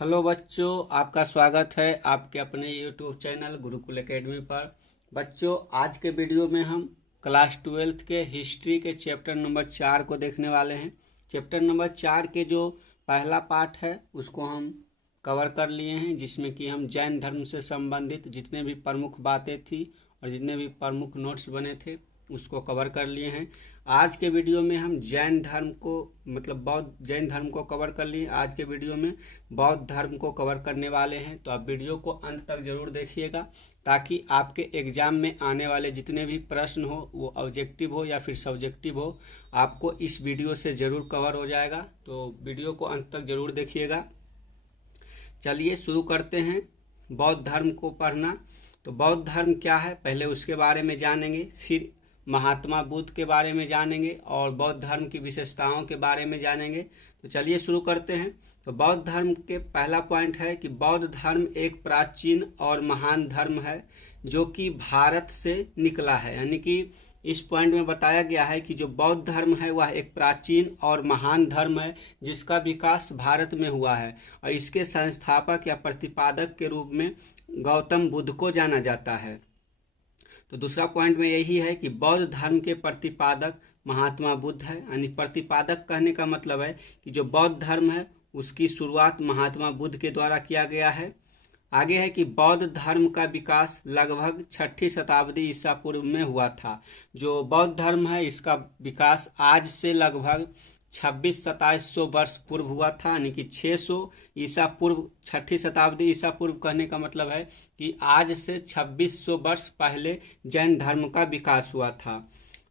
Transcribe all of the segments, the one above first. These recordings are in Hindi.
हेलो बच्चों, आपका स्वागत है आपके अपने यूट्यूब चैनल गुरुकुल एकेडमी पर। बच्चों, आज के वीडियो में हम क्लास 12th के हिस्ट्री के चैप्टर नंबर 4 को देखने वाले हैं। चैप्टर नंबर 4 के जो पहला पार्ट है उसको हम कवर कर लिए हैं, जिसमें कि हम जैन धर्म से संबंधित जितने भी प्रमुख बातें थी और जितने भी प्रमुख नोट्स बने थे उसको कवर कर लिए हैं। आज के वीडियो में हम जैन धर्म को बौद्ध जैन धर्म को कवर कर लिए। आज के वीडियो में बौद्ध धर्म को कवर करने वाले हैं, तो आप वीडियो को अंत तक जरूर देखिएगा ताकि आपके एग्जाम में आने वाले जितने भी प्रश्न हो वो ऑब्जेक्टिव हो या फिर सब्जेक्टिव हो, आपको इस वीडियो से जरूर कवर हो जाएगा। तो वीडियो को अंत तक जरूर देखिएगा। चलिए शुरू करते हैं बौद्ध धर्म को पढ़ना। तो बौद्ध धर्म क्या है पहले उसके बारे में जानेंगे, फिर महात्मा बुद्ध के बारे में जानेंगे और बौद्ध धर्म की विशेषताओं के बारे में जानेंगे। तो चलिए शुरू करते हैं। तो बौद्ध धर्म के पहला पॉइंट है कि बौद्ध धर्म एक प्राचीन और महान धर्म है जो कि भारत से निकला है। यानी कि इस पॉइंट में बताया गया है कि जो बौद्ध धर्म है वह एक प्राचीन और महान धर्म है जिसका विकास भारत में हुआ है और इसके संस्थापक या प्रतिपादक के रूप में गौतम बुद्ध को जाना जाता है। तो दूसरा पॉइंट में यही है कि बौद्ध धर्म के प्रतिपादक महात्मा बुद्ध है। यानी प्रतिपादक कहने का मतलब है कि जो बौद्ध धर्म है उसकी शुरुआत महात्मा बुद्ध के द्वारा किया गया है। आगे है कि बौद्ध धर्म का विकास लगभग 6ठी शताब्दी ईसा पूर्व में हुआ था। जो बौद्ध धर्म है इसका विकास आज से लगभग 2600-2700 वर्ष पूर्व हुआ था। यानी कि 600 ईसा पूर्व, 6ठी शताब्दी ईसा पूर्व कहने का मतलब है कि आज से 2600 वर्ष पहले जैन धर्म का विकास हुआ था।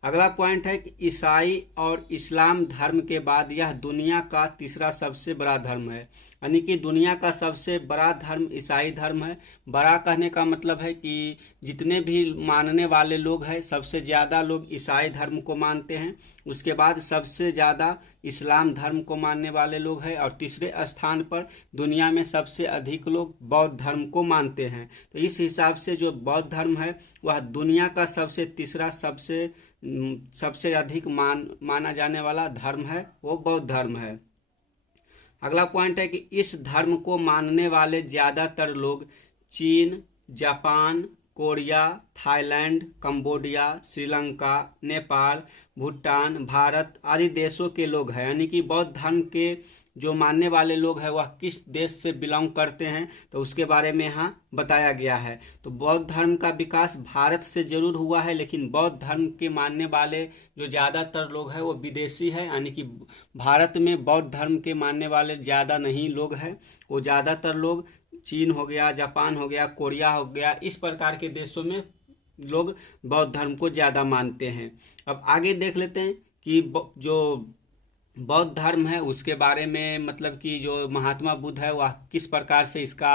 अगला पॉइंट है कि ईसाई और इस्लाम धर्म के बाद यह दुनिया का तीसरा सबसे बड़ा धर्म है। यानी कि दुनिया का सबसे बड़ा धर्म ईसाई धर्म है। बड़ा कहने का मतलब है कि जितने भी मानने वाले लोग हैं सबसे ज़्यादा लोग ईसाई धर्म को मानते हैं, उसके बाद सबसे ज़्यादा इस्लाम धर्म को मानने वाले लोग हैं और तीसरे स्थान पर दुनिया में सबसे अधिक लोग बौद्ध धर्म को मानते हैं। तो इस हिसाब से जो बौद्ध धर्म है वह दुनिया का तीसरा सबसे अधिक माना जाने वाला धर्म है, वो बौद्ध धर्म है। अगला पॉइंट है कि इस धर्म को मानने वाले ज़्यादातर लोग चीन, Japan, Korea, Thailand, Cambodia, Sri Lanka, Nepal, Bhutan, Bharat आदि देशों के लोग हैं। यानी कि बौद्ध धर्म के जो मानने वाले लोग हैं वह किस देश से बिलोंग करते हैं तो उसके बारे में यहाँ बताया गया है। तो बौद्ध धर्म का विकास भारत से जरूर हुआ है, लेकिन बौद्ध धर्म के मानने वाले जो ज़्यादातर लोग हैं वो विदेशी है। यानी कि भारत में बौद्ध धर्म के मानने वाले ज़्यादा नहीं लोग हैं, वो ज़्यादातर लोग चीन हो गया, जापान हो गया, कोरिया हो गया, इस प्रकार के देशों में लोग बौद्ध धर्म को ज़्यादा मानते हैं। अब आगे देख लेते हैं कि जो बौद्ध धर्म है उसके बारे में, मतलब कि जो महात्मा बुद्ध है वह किस प्रकार से इसका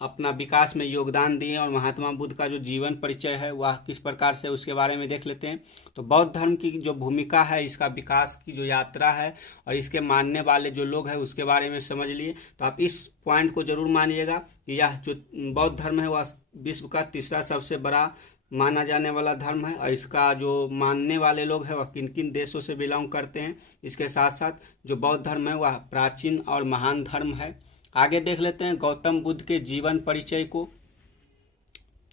अपना विकास में योगदान दिए और महात्मा बुद्ध का जो जीवन परिचय है वह किस प्रकार से, उसके बारे में देख लेते हैं। तो बौद्ध धर्म की जो भूमिका है, इसका विकास की जो यात्रा है और इसके मानने वाले जो लोग हैं उसके बारे में समझ लिए। तो आप इस पॉइंट को जरूर मानिएगा कि यह जो बौद्ध धर्म है वह विश्व का तीसरा सबसे बड़ा माना जाने वाला धर्म है और इसका जो मानने वाले लोग हैं वह किन किन देशों से बिलोंग करते हैं। इसके साथ साथ जो बौद्ध धर्म है वह प्राचीन और महान धर्म है। आगे देख लेते हैं गौतम बुद्ध के जीवन परिचय को।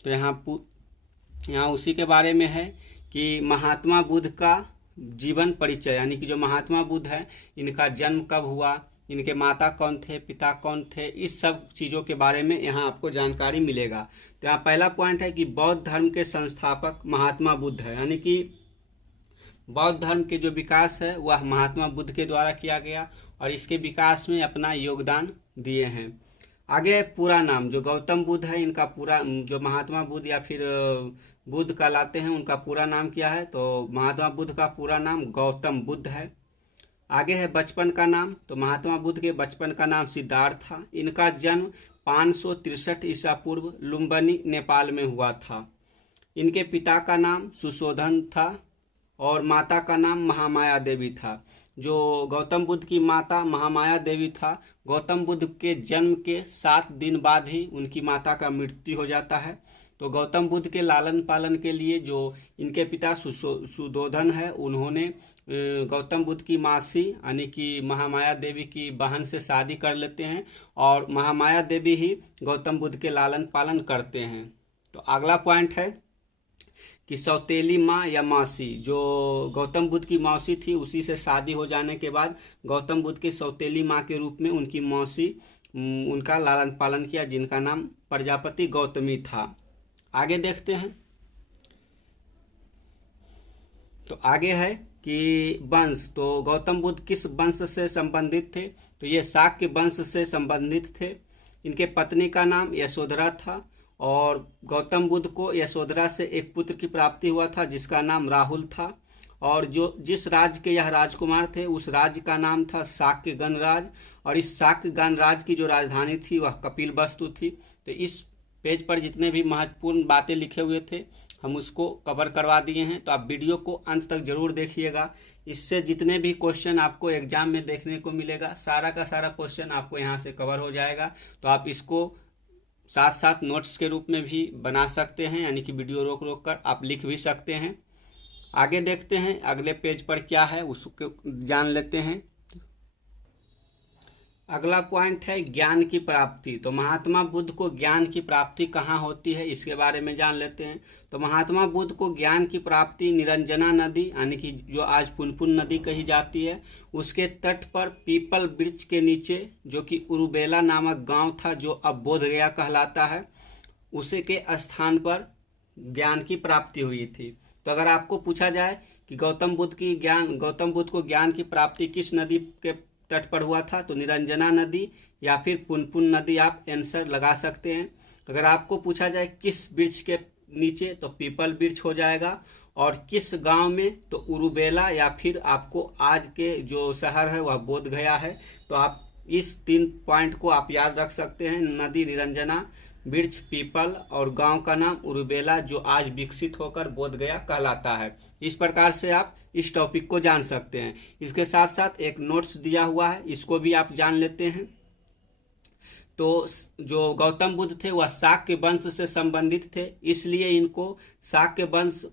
तो यहाँ उसी के बारे में है कि महात्मा बुद्ध का जीवन परिचय, यानी कि जो महात्मा बुद्ध है इनका जन्म कब हुआ, इनके माता कौन थे, पिता कौन थे, इस सब चीज़ों के बारे में यहाँ आपको जानकारी मिलेगा। तो यहाँ पहला पॉइंट है कि बौद्ध धर्म के संस्थापक महात्मा बुद्ध है। यानी कि बौद्ध धर्म के जो विकास है वह महात्मा बुद्ध के द्वारा किया गया और इसके विकास में अपना योगदान दिए हैं। आगे पूरा नाम, जो गौतम बुद्ध है इनका पूरा, जो महात्मा बुद्ध या फिर बुद्ध कहलाते हैं उनका पूरा नाम क्या है, तो महात्मा बुद्ध का पूरा नाम गौतम बुद्ध है। आगे है बचपन का नाम। तो महात्मा बुद्ध के बचपन का नाम सिद्धार्थ था। इनका जन्म 563 ईसा पूर्व लुम्बिनी नेपाल में हुआ था। इनके पिता का नाम सुशोधन था और माता का नाम महामाया देवी था। जो गौतम बुद्ध की माता महामाया देवी था, गौतम बुद्ध के जन्म के 7 दिन बाद ही उनकी माता का मृत्यु हो जाता है। तो गौतम बुद्ध के लालन पालन के लिए जो इनके पिता सुधोधन है, उन्होंने गौतम बुद्ध की मासी यानी कि महामाया देवी की बहन से शादी कर लेते हैं और महामाया देवी ही गौतम बुद्ध के लालन पालन करते हैं। तो अगला पॉइंट है कि सौतेली माँ या मौसी, जो गौतम बुद्ध की मौसी थी उसी से शादी हो जाने के बाद गौतम बुद्ध की सौतेली माँ के रूप में उनकी मौसी उनका लालन पालन किया, जिनका नाम प्रजापति गौतमी था। आगे देखते हैं। तो आगे है कि वंश, तो गौतम बुद्ध किस वंश से संबंधित थे? तो ये शाक्य वंश से संबंधित थे। इनके पत्नी का नाम यशोधरा था और गौतम बुद्ध को यशोधरा से एक पुत्र की प्राप्ति हुआ था जिसका नाम राहुल था, और जो जिस राज्य के यह राजकुमार थे उस राज्य का नाम था शाक्य गणराज, और इस शाक्य गणराज की जो राजधानी थी वह कपिलवस्तु थी। तो इस पेज पर जितने भी महत्वपूर्ण बातें लिखे हुए थे हम उसको कवर करवा दिए हैं। तो आप वीडियो को अंत तक जरूर देखिएगा, इससे जितने भी क्वेश्चन आपको एग्जाम में देखने को मिलेगा सारा का सारा क्वेश्चन आपको यहाँ से कवर हो जाएगा। तो आप इसको साथ साथ नोट्स के रूप में भी बना सकते हैं, यानी कि वीडियो रोक रोक कर आप लिख भी सकते हैं। आगे देखते हैं अगले पेज पर क्या है उसको जान लेते हैं। अगला पॉइंट है ज्ञान की प्राप्ति। तो महात्मा बुद्ध को ज्ञान की प्राप्ति कहाँ होती है इसके बारे में जान लेते हैं। तो महात्मा बुद्ध को ज्ञान की प्राप्ति निरंजना नदी यानी कि जो आज पुनपुन नदी कही जाती है उसके तट पर पीपल वृक्ष के नीचे, जो कि उरुबेला नामक गांव था जो अब बोधगया कहलाता है, उसे के स्थान पर ज्ञान की प्राप्ति हुई थी। तो अगर आपको पूछा जाए कि गौतम बुद्ध को ज्ञान की प्राप्ति किस नदी के तट पर हुआ था, तो निरंजना नदी या फिर पुनपुन नदी आप आंसर लगा सकते हैं। अगर आपको पूछा जाए किस वृक्ष के नीचे, तो पीपल वृक्ष हो जाएगा, और किस गांव में, तो उरुबेला, या फिर आपको आज के जो शहर है वह बोधगया है। तो आप इस 3 पॉइंट को आप याद रख सकते हैं, नदी निरंजना, वृक्ष पीपल और गांव का नाम उरुबेला जो आज विकसित होकर बोधगया कहलाता है। इस प्रकार से आप इस टॉपिक को जान सकते हैं। इसके साथ साथ एक नोट्स दिया हुआ है, इसको भी आप जान लेते हैं। तो जो गौतम बुद्ध थे वह शाक्य वंश से संबंधित थे, इसलिए इनको शाक्य वंश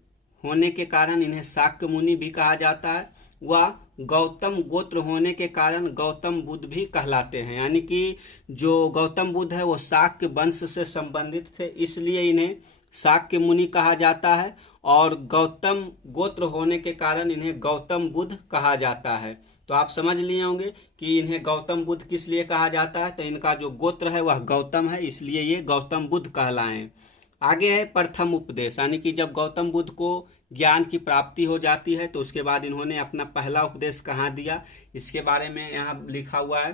होने के कारण इन्हें शाक्य मुनि भी कहा जाता है। वह गौतम गोत्र होने के कारण गौतम बुद्ध भी कहलाते हैं, यानी कि जो गौतम बुद्ध है वो शाक्य वंश से संबंधित थे, इसलिए इन्हें शाक्य मुनि कहा जाता है, और गौतम गोत्र होने के कारण इन्हें गौतम बुद्ध कहा जाता है। तो आप समझ लिए होंगे कि इन्हें गौतम बुद्ध किस लिए कहा जाता है। तो इनका जो गोत्र है वह गौतम है, इसलिए ये गौतम बुद्ध कहलाएं। आगे है प्रथम उपदेश, यानी कि जब गौतम बुद्ध को ज्ञान की प्राप्ति हो जाती है तो उसके बाद इन्होंने अपना पहला उपदेश कहाँ दिया, इसके बारे में यहाँ लिखा हुआ है।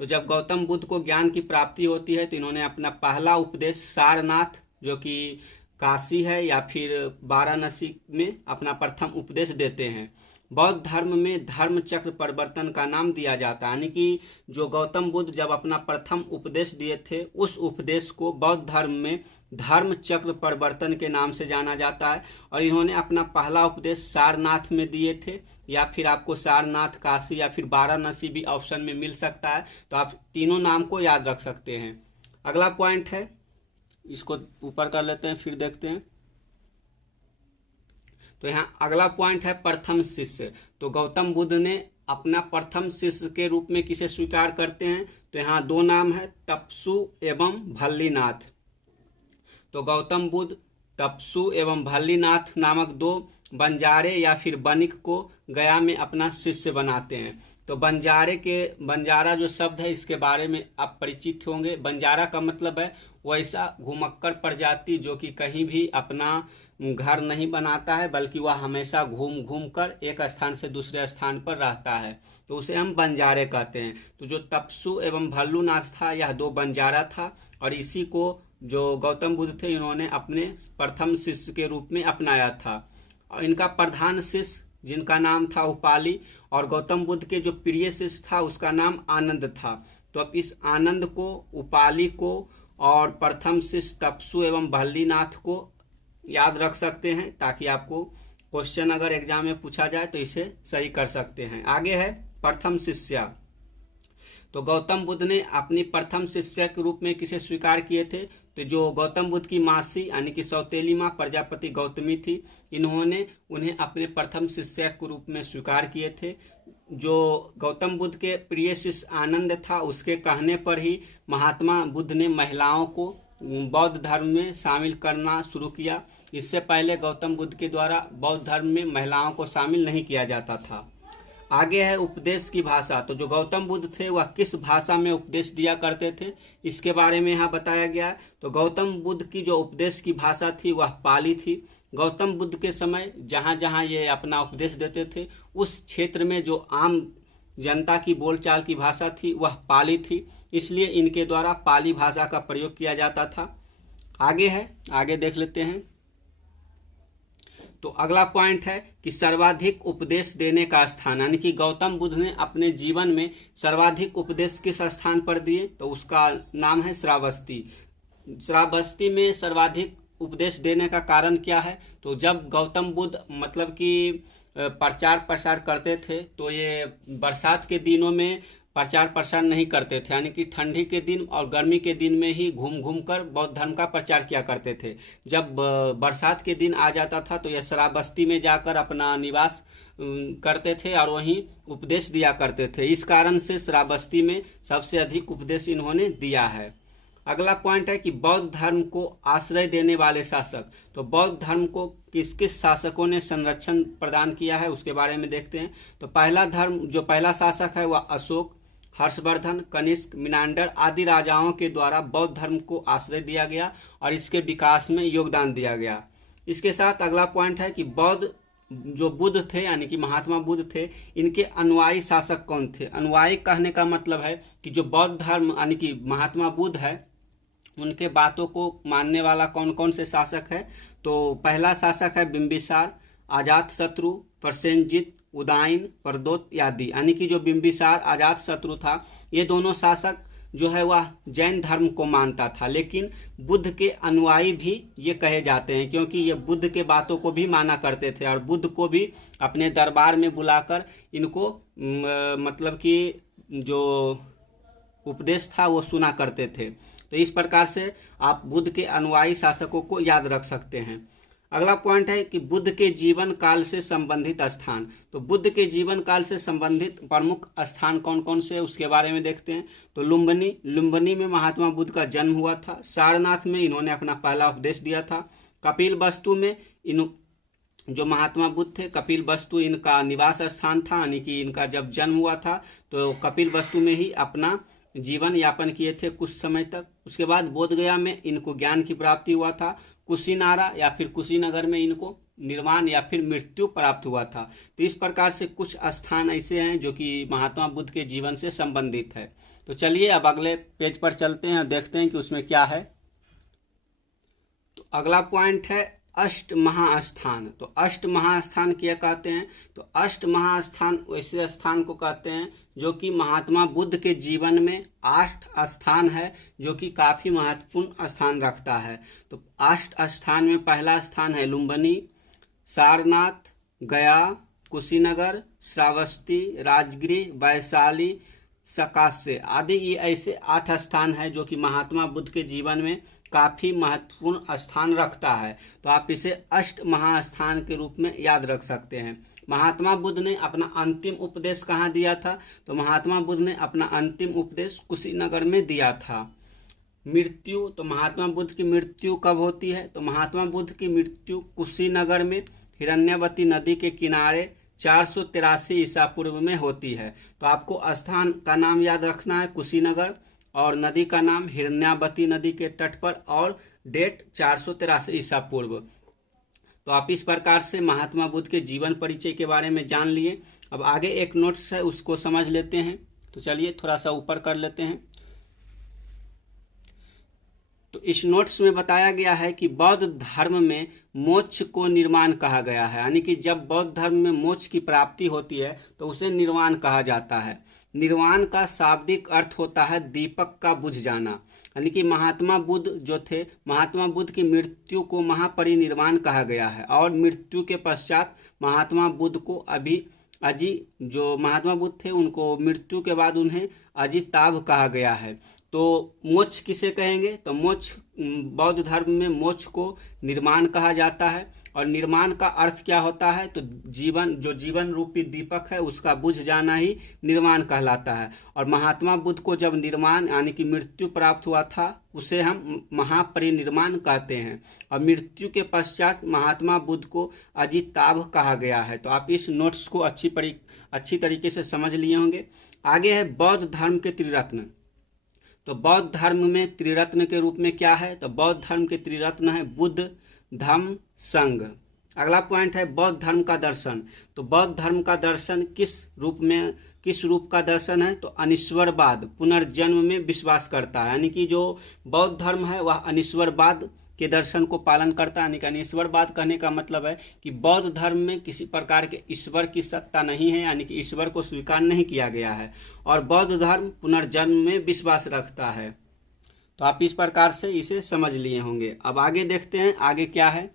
तो जब गौतम बुद्ध को ज्ञान की प्राप्ति होती है तो इन्होंने अपना पहला उपदेश सारनाथ, जो कि काशी है, या फिर वाराणसी में अपना प्रथम उपदेश देते हैं। बौद्ध धर्म में धर्म चक्र परिवर्तन का नाम दिया जाता है, यानी कि जो गौतम बुद्ध जब अपना प्रथम उपदेश दिए थे उस उपदेश को बौद्ध धर्म में धर्म चक्र परिवर्तन के नाम से जाना जाता है। और इन्होंने अपना पहला उपदेश सारनाथ में दिए थे, या फिर आपको सारनाथ, काशी या फिर वाराणसी भी ऑप्शन में मिल सकता है। तो आप तीनों नाम को याद रख सकते हैं। अगला पॉइंट है, इसको ऊपर कर लेते हैं फिर देखते हैं। तो यहाँ अगला पॉइंट है प्रथम शिष्य। तो गौतम बुद्ध ने अपना प्रथम शिष्य के रूप में किसे स्वीकार करते हैं, तो यहाँ 2 नाम है, तपसु एवं भल्लीनाथ। तो गौतम बुद्ध तपसु एवं भल्लीनाथ नामक 2 बंजारे या फिर बनिक को गया में अपना शिष्य बनाते हैं। तो बंजारा जो शब्द है इसके बारे में आप परिचित होंगे। बंजारा का मतलब है वैसा घुमक्कड़ प्रजाति जो कि कहीं भी अपना घर नहीं बनाता है, बल्कि वह हमेशा घूम घूम कर एक स्थान से दूसरे स्थान पर रहता है, तो उसे हम बंजारे कहते हैं। तो जो तपसु एवं भल्लूनाथ था यह 2 बंजारा था, और इसी को जो गौतम बुद्ध थे इन्होंने अपने प्रथम शिष्य के रूप में अपनाया था। और इनका प्रधान शिष्य जिनका नाम था उपाली, और गौतम बुद्ध के जो प्रिय शिष्य था उसका नाम आनंद था। तो अब इस आनंद को, उपाली को और प्रथम शिष्य तपसु एवं भल्लीनाथ को याद रख सकते हैं, ताकि आपको क्वेश्चन अगर एग्जाम में पूछा जाए तो इसे सही कर सकते हैं। आगे है प्रथम शिष्या। तो गौतम बुद्ध ने अपनी प्रथम शिष्य के रूप में किसे स्वीकार किए थे? तो जो गौतम बुद्ध की मासी यानी कि सौतेली माँ प्रजापति गौतमी थी, इन्होंने उन्हें अपने प्रथम शिष्य के रूप में स्वीकार किए थे। जो गौतम बुद्ध के प्रिय शिष्य आनंद था, उसके कहने पर ही महात्मा बुद्ध ने महिलाओं को बौद्ध धर्म में शामिल करना शुरू किया। इससे पहले गौतम बुद्ध के द्वारा बौद्ध धर्म में महिलाओं को शामिल नहीं किया जाता था। आगे है उपदेश की भाषा। तो जो गौतम बुद्ध थे वह किस भाषा में उपदेश दिया करते थे, इसके बारे में यहाँ बताया गया है। तो गौतम बुद्ध की जो उपदेश की भाषा थी वह पाली थी। गौतम बुद्ध के समय जहाँ जहाँ ये अपना उपदेश देते थे, उस क्षेत्र में जो आम जनता की बोलचाल की भाषा थी वह पाली थी, इसलिए इनके द्वारा पाली भाषा का प्रयोग किया जाता था। आगे देख लेते हैं। तो अगला पॉइंट है कि सर्वाधिक उपदेश देने का स्थान, यानी कि गौतम बुद्ध ने अपने जीवन में सर्वाधिक उपदेश किस स्थान पर दिए? तो उसका नाम है श्रावस्ती। श्रावस्ती में सर्वाधिक उपदेश देने का कारण क्या है? तो जब गौतम बुद्ध मतलब कि प्रचार प्रसार करते थे, तो ये बरसात के दिनों में प्रचार प्रसार नहीं करते थे, यानी कि ठंडी के दिन और गर्मी के दिन में ही घूम घूम कर बौद्ध धर्म का प्रचार किया करते थे। जब बरसात के दिन आ जाता था तो यह श्रावस्ती में जाकर अपना निवास करते थे और वहीं उपदेश दिया करते थे। इस कारण से श्रावस्ती में सबसे अधिक उपदेश इन्होंने दिया है। अगला पॉइंट है कि बौद्ध धर्म को आश्रय देने वाले शासक। तो बौद्ध धर्म को किस किस शासकों ने संरक्षण प्रदान किया है, उसके बारे में देखते हैं। तो पहला शासक है वह अशोक, हर्षवर्धन, कनिष्क, मिनांडर आदि राजाओं के द्वारा बौद्ध धर्म को आश्रय दिया गया और इसके विकास में योगदान दिया गया। इसके साथ अगला पॉइंट है कि जो बुद्ध थे यानी कि महात्मा बुद्ध थे, इनके अनुयायी शासक कौन थे? अनुयायी कहने का मतलब है कि जो बौद्ध धर्म यानी कि महात्मा बुद्ध है, उनके बातों को मानने वाला कौन कौन से शासक है? तो पहला शासक है बिंबिसार, अजातशत्रु, प्रसेनजित, उदयन, प्रदोत आदि। यानी कि जो बिंबिसार अजातशत्रु था, ये दोनों शासक जो है वह जैन धर्म को मानता था, लेकिन बुद्ध के अनुयायी भी ये कहे जाते हैं, क्योंकि ये बुद्ध के बातों को भी माना करते थे और बुद्ध को भी अपने दरबार में बुलाकर इनको मतलब कि जो उपदेश था वो सुना करते थे। तो इस प्रकार से आप बुद्ध के अनुयायी शासकों को याद रख सकते हैं। अगला पॉइंट है कि बुद्ध के जीवन काल से संबंधित स्थान। तो बुद्ध के जीवन काल से संबंधित प्रमुख स्थान कौन कौन से, उसके बारे में देखते हैं। तो लुम्बिनी में महात्मा बुद्ध का जन्म हुआ था। सारनाथ में इन्होंने अपना पहला उपदेश दिया था। कपिलवस्तु में जो महात्मा बुद्ध थे, कपिलवस्तु इनका निवास स्थान था, यानी कि इनका जब जन्म हुआ था तो कपिलवस्तु में ही अपना जीवन यापन किए थे कुछ समय तक। उसके बाद बोधगया में इनको ज्ञान की प्राप्ति हुआ था। कुशीनारा या फिर कुशीनगर में इनको निर्वाण या फिर मृत्यु प्राप्त हुआ था। तो इस प्रकार से कुछ स्थान ऐसे हैं जो कि महात्मा बुद्ध के जीवन से संबंधित है। तो चलिए अब अगले पेज पर चलते हैं और देखते हैं कि उसमें क्या है। तो अगला पॉइंट है अष्ट महास्थान। तो अष्ट महास्थान क्या कहते हैं? तो अष्ट महास्थान वैसे स्थान को कहते हैं जो कि महात्मा बुद्ध के जीवन में 8 स्थान है, जो कि काफी महत्वपूर्ण स्थान रखता है। तो 8 स्थान में पहला स्थान है लुम्बिनी, सारनाथ, गया, कुशीनगर, श्रावस्ती, राजगृह, वैशाली, सकास्य आदि। ये ऐसे 8 स्थान है जो कि महात्मा बुद्ध के जीवन में काफी महत्वपूर्ण स्थान रखता है। तो आप इसे अष्ट महास्थान के रूप में याद रख सकते हैं। महात्मा बुद्ध ने अपना अंतिम उपदेश कहाँ दिया था? तो महात्मा बुद्ध ने अपना अंतिम उपदेश कुशीनगर में दिया था। मृत्यु, तो महात्मा बुद्ध की मृत्यु कब होती है? तो महात्मा बुद्ध की मृत्यु कुशीनगर में हिरण्यवती नदी के किनारे 483 ईसा पूर्व में होती है। तो आपको स्थान का नाम याद रखना है कुशीनगर, और नदी का नाम हिरण्यावती नदी के तट पर, और डेट 483 ईसा पूर्व। तो आप इस प्रकार से महात्मा बुद्ध के जीवन परिचय के बारे में जान लिए। अब आगे एक नोट्स है, उसको समझ लेते हैं। तो चलिए थोड़ा सा ऊपर कर लेते हैं। तो इस नोट्स में बताया गया है कि बौद्ध धर्म में मोक्ष को निर्वाण कहा गया है, यानी कि जब बौद्ध धर्म में मोक्ष की प्राप्ति होती है तो उसे निर्वाण कहा जाता है। निर्वाण का शाब्दिक अर्थ होता है दीपक का बुझ जाना, यानी कि महात्मा बुद्ध जो थे, महात्मा बुद्ध की मृत्यु को महापरिनिर्वाण कहा गया है, और मृत्यु के पश्चात महात्मा बुद्ध को अभी जो महात्मा बुद्ध थे उनको मृत्यु के बाद उन्हें अजिताभ कहा गया है। तो मोक्ष किसे कहेंगे? तो मोक्ष, बौद्ध धर्म में मोक्ष को निर्माण कहा जाता है। और निर्माण का अर्थ क्या होता है? तो जीवन रूपी दीपक है उसका बुझ जाना ही निर्माण कहलाता है। और महात्मा बुद्ध को जब निर्माण यानी कि मृत्यु प्राप्त हुआ था उसे हम महापरिनिर्वाण कहते हैं। और मृत्यु के पश्चात महात्मा बुद्ध को अजिताभ कहा गया है। तो आप इस नोट्स को अच्छी तरीके से समझ लिए होंगे। आगे है बौद्ध धर्म के त्रिरत्न। तो बौद्ध धर्म में त्रिरत्न के रूप में क्या है? तो बौद्ध धर्म के त्रिरत्न है बुद्ध, धम्म, संघ। अगला पॉइंट है बौद्ध धर्म का दर्शन। तो बौद्ध धर्म का दर्शन किस रूप का दर्शन है? तो अनिश्वरवाद, पुनर्जन्म में विश्वास करता है। यानी कि जो बौद्ध धर्म है वह अनिश्वरवाद के दर्शन को पालन करता है। यानी कि अनिश्वरवाद कहने का मतलब है कि बौद्ध धर्म में किसी प्रकार के ईश्वर की सत्ता नहीं है, यानी कि ईश्वर को स्वीकार नहीं किया गया है। और बौद्ध धर्म पुनर्जन्म में विश्वास रखता है। तो आप इस प्रकार से इसे समझ लिए होंगे। अब आगे देखते हैं आगे क्या है।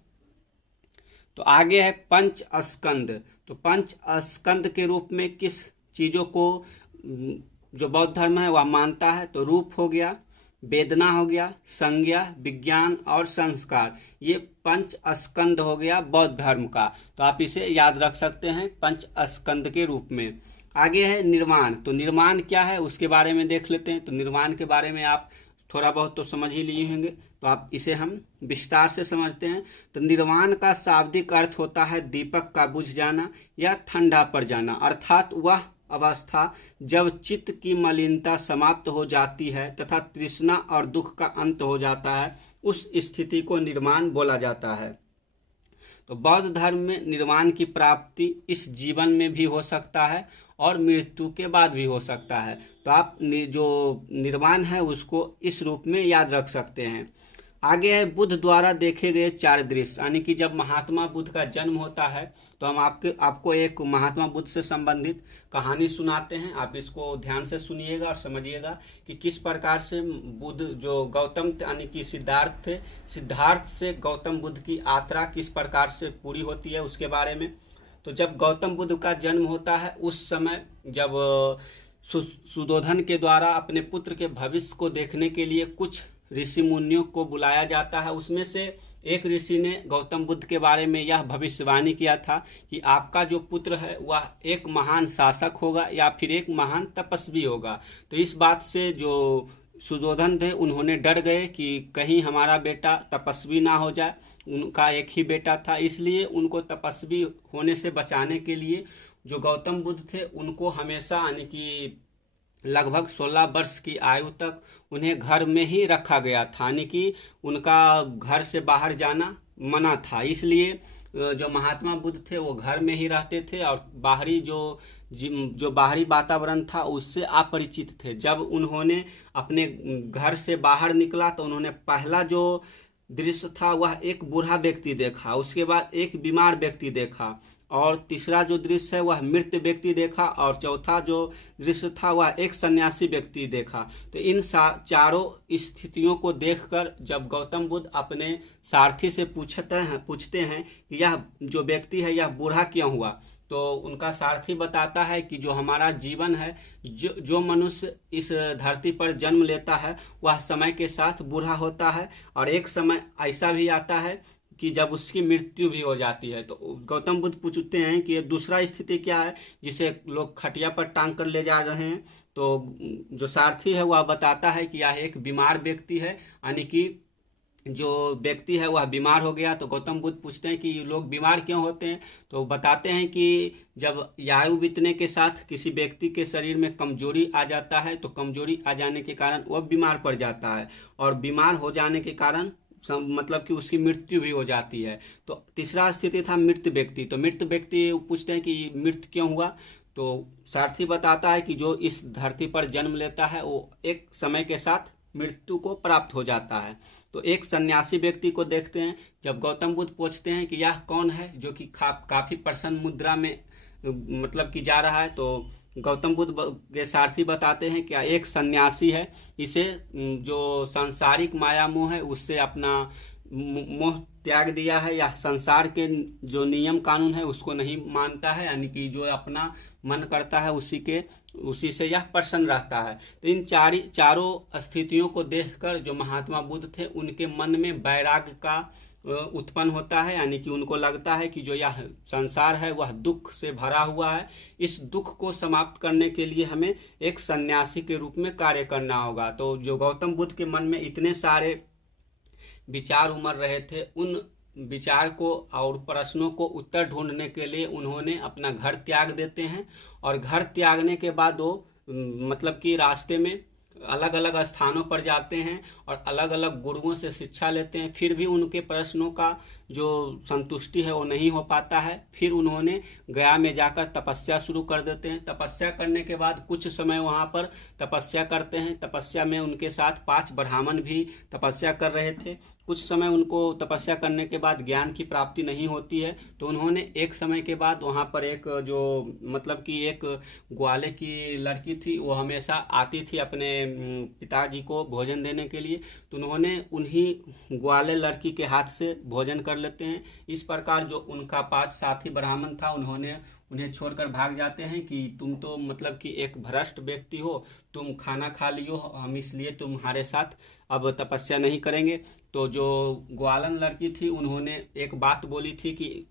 तो आगे है पंच स्कंद। तो पंच स्कंद के रूप में किस चीजों को जो बौद्ध धर्म है वह मानता है? तो रूप हो गया, वेदना हो गया, संज्ञा, विज्ञान और संस्कार। ये पंच स्कंद हो गया बौद्ध धर्म का। तो आप इसे याद रख सकते हैं पंच स्कंद के रूप में। आगे है निर्वाण। तो निर्वाण क्या है उसके बारे में देख लेते हैं। तो निर्वाण के बारे में आप थोड़ा बहुत तो समझ ही लिए होंगे, तो आप इसे हम विस्तार से समझते हैं। तो निर्वाण का शाब्दिक अर्थ होता है दीपक का बुझ जाना या ठंडा पड़ जाना, अर्थात वह अवस्था जब चित्त की मलिनता समाप्त हो जाती है तथा तृष्णा और दुख का अंत हो जाता है, उस स्थिति को निर्वाण बोला जाता है। तो बौद्ध धर्म में निर्वाण की प्राप्ति इस जीवन में भी हो सकता है और मृत्यु के बाद भी हो सकता है। तो आप जो निर्वाण है उसको इस रूप में याद रख सकते हैं। आगे है बुद्ध द्वारा देखे गए 4 दृश्य। यानी कि जब महात्मा बुद्ध का जन्म होता है तो हम आपको एक महात्मा बुद्ध से संबंधित कहानी सुनाते हैं। आप इसको ध्यान से सुनिएगा और समझिएगा कि किस प्रकार से बुद्ध जो गौतम यानी कि सिद्धार्थ थे, सिद्धार्थ से गौतम बुद्ध की यात्रा किस प्रकार से पूरी होती है उसके बारे में। तो जब गौतम बुद्ध का जन्म होता है उस समय जब सुदोधन के द्वारा अपने पुत्र के भविष्य को देखने के लिए कुछ ऋषि मुनियों को बुलाया जाता है। उसमें से एक ऋषि ने गौतम बुद्ध के बारे में यह भविष्यवाणी किया था कि आपका जो पुत्र है वह एक महान शासक होगा या फिर एक महान तपस्वी होगा। तो इस बात से जो सुदोधन थे उन्होंने डर गए कि कहीं हमारा बेटा तपस्वी ना हो जाए। उनका एक ही बेटा था, इसलिए उनको तपस्वी होने से बचाने के लिए जो गौतम बुद्ध थे उनको हमेशा यानी कि लगभग 16 वर्ष की आयु तक उन्हें घर में ही रखा गया था। यानी कि उनका घर से बाहर जाना मना था। इसलिए जो महात्मा बुद्ध थे वो घर में ही रहते थे और बाहरी जो बाहरी वातावरण था उससे अपरिचित थे। जब उन्होंने अपने घर से बाहर निकला तो उन्होंने पहला जो दृश्य था वह एक बूढ़ा व्यक्ति देखा, उसके बाद एक बीमार व्यक्ति देखा और तीसरा जो दृश्य है वह मृत व्यक्ति देखा और चौथा जो दृश्य था वह एक सन्यासी व्यक्ति देखा। तो इन चारों स्थितियों को देखकर जब गौतम बुद्ध अपने सारथी से पूछते हैं कि यह जो व्यक्ति है यह बूढ़ा क्यों हुआ, तो उनका सारथी बताता है कि जो हमारा जीवन है, जो मनुष्य इस धरती पर जन्म लेता है वह समय के साथ बूढ़ा होता है और एक समय ऐसा भी आता है कि जब उसकी मृत्यु भी हो जाती है। तो गौतम बुद्ध पूछते हैं कि ये दूसरा स्थिति क्या है जिसे लोग खटिया पर टांग कर ले जा रहे हैं। तो जो सारथी है वह बताता है कि यह एक बीमार व्यक्ति है, यानी कि जो व्यक्ति है वह बीमार हो गया। तो गौतम बुद्ध पूछते हैं कि लोग बीमार क्यों होते हैं, तो बताते हैं कि जब आयु बीतने के साथ किसी व्यक्ति के शरीर में कमजोरी आ जाता है तो कमजोरी आ जाने के कारण वह बीमार पड़ जाता है और बीमार हो जाने के कारण मतलब कि उसकी मृत्यु भी हो जाती है। तो तीसरा स्थिति था मृत व्यक्ति। तो मृत व्यक्ति पूछते हैं कि मृत्यु क्यों हुआ, तो सारथी बताता है कि जो इस धरती पर जन्म लेता है वो एक समय के साथ मृत्यु को प्राप्त हो जाता है। तो एक सन्यासी व्यक्ति को देखते हैं। जब गौतम बुद्ध पूछते हैं कि यह कौन है जो कि काफी प्रसन्न मुद्रा में मतलब कि जा रहा है, तो गौतम बुद्ध के सारथी बताते हैं कि एक सन्यासी है, इसे जो सांसारिक माया मोह है उससे अपना मोह त्याग दिया है, या संसार के जो नियम कानून है उसको नहीं मानता है, यानी कि जो अपना मन करता है उसी से यह प्रसन्न रहता है। तो इन चारों स्थितियों को देखकर जो महात्मा बुद्ध थे उनके मन में वैराग्य का उत्पन्न होता है, यानी कि उनको लगता है कि जो यह संसार है वह दुख से भरा हुआ है। इस दुख को समाप्त करने के लिए हमें एक सन्यासी के रूप में कार्य करना होगा। तो जो गौतम बुद्ध के मन में इतने सारे विचार उमड़ रहे थे, उन विचार को और प्रश्नों को उत्तर ढूंढने के लिए उन्होंने अपना घर त्याग देते हैं। और घर त्यागने के बाद वो मतलब कि रास्ते में अलग अलग स्थानों पर जाते हैं और अलग अलग गुरुओं से शिक्षा लेते हैं। फिर भी उनके प्रश्नों का जो संतुष्टि है वो नहीं हो पाता है। फिर उन्होंने गया में जाकर तपस्या शुरू कर देते हैं। तपस्या करने के बाद कुछ समय वहाँ पर तपस्या करते हैं। तपस्या में उनके साथ 5 ब्राह्मण भी तपस्या कर रहे थे। कुछ समय उनको तपस्या करने के बाद ज्ञान की प्राप्ति नहीं होती है, तो उन्होंने एक समय के बाद वहाँ पर एक जो मतलब कि एक ग्वाले की लड़की थी, वो हमेशा आती थी अपने पिताजी को भोजन देने के लिए, तो उन्होंने उन्हीं ग्वाले लड़की के हाथ से भोजन कर लेते हैं। इस प्रकार जो उनका 5 साथी ब्राह्मण था उन्हें छोड़कर भाग जाते हैं कि तुम तो मतलब कि एक भ्रष्ट व्यक्ति हो, तुम खाना खा लियो, हम इसलिए तुम्हारे साथ अब तपस्या नहीं करेंगे। तो जो ग्वालन लड़की थी उन्होंने एक बात बोली थी कि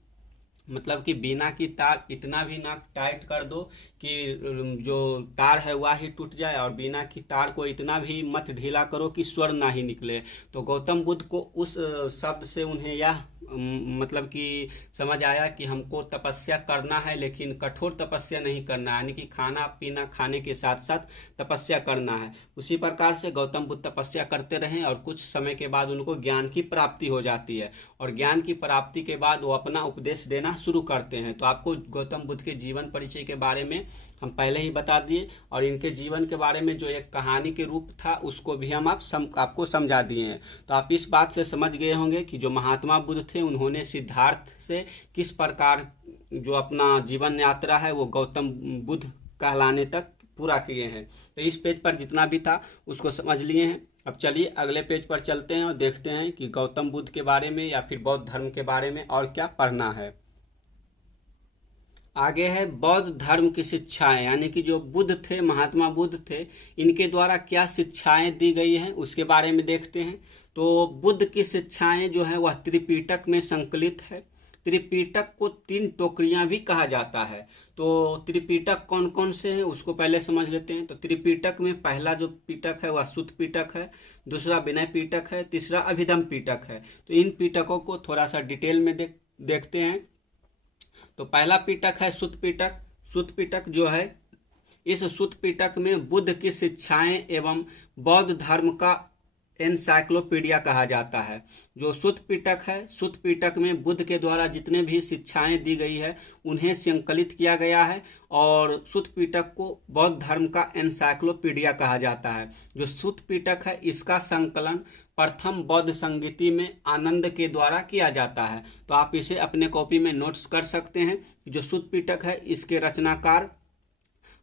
मतलब कि बीना की तार इतना भी ना टाइट कर दो कि जो तार है वह ही टूट जाए, और बीना की तार को इतना भी मत ढीला करो कि स्वर ना ही निकले। तो गौतम बुद्ध को उस शब्द से उन्हें यह मतलब कि समझ आया कि हमको तपस्या करना है, लेकिन कठोर तपस्या नहीं करना, यानी कि खाना पीना खाने के साथ साथ तपस्या करना है। उसी प्रकार से गौतम बुद्ध तपस्या करते रहे और कुछ समय के बाद उनको ज्ञान की प्राप्ति हो जाती है, और ज्ञान की प्राप्ति के बाद वो अपना उपदेश देना शुरू करते हैं। तो आपको गौतम बुद्ध के जीवन परिचय के बारे में हम पहले ही बता दिए, और इनके जीवन के बारे में जो एक कहानी के रूप था उसको भी हम आपको समझा दिए हैं। तो आप इस बात से समझ गए होंगे कि जो महात्मा बुद्ध थे उन्होंने सिद्धार्थ से किस प्रकार जो अपना जीवन यात्रा है वो गौतम बुद्ध कहलाने तक पूरा किए हैं। तो इस पेज पर जितना भी था उसको समझ लिए हैं। अब चलिए अगले पेज पर चलते हैं और देखते हैं कि गौतम बुद्ध के बारे में या फिर बौद्ध धर्म के बारे में और क्या पढ़ना है। आगे है बौद्ध धर्म की शिक्षाएं, यानी कि जो बुद्ध थे, महात्मा बुद्ध थे, इनके द्वारा क्या शिक्षाएं दी गई हैं उसके बारे में देखते हैं। तो बुद्ध की शिक्षाएं जो है वह त्रिपिटक में संकलित है। त्रिपिटक को 3 टोकरियां भी कहा जाता है। तो त्रिपिटक कौन कौन से हैं उसको पहले समझ लेते हैं। तो त्रिपिटक में पहला जो पिटक है वह सुत्त पिटक है, दूसरा विनय पिटक है, तीसरा अभिधम पिटक है। तो इन पिटकों को थोड़ा सा डिटेल में देखते हैं। तो पहला पिटक है सुत्त पिटक। सुत्त पिटक जो है, इस सुत्त पिटक में बुद्ध की शिक्षाएं एवं बौद्ध धर्म का एनसाइक्लोपीडिया कहा जाता है। जो सुत्त पिटक है, सुत्त पिटक में बुद्ध के द्वारा जितने भी शिक्षाएं दी गई है उन्हें संकलित किया गया है, और सुत्त पिटक को बौद्ध धर्म का एनसाइक्लोपीडिया कहा जाता है। जो सुत्त पिटक है इसका संकलन प्रथम बौद्ध संगीति में आनंद के द्वारा किया जाता है। तो आप इसे अपने कॉपी में नोट्स कर सकते हैं। जो सुत्त पिटक है इसके रचनाकार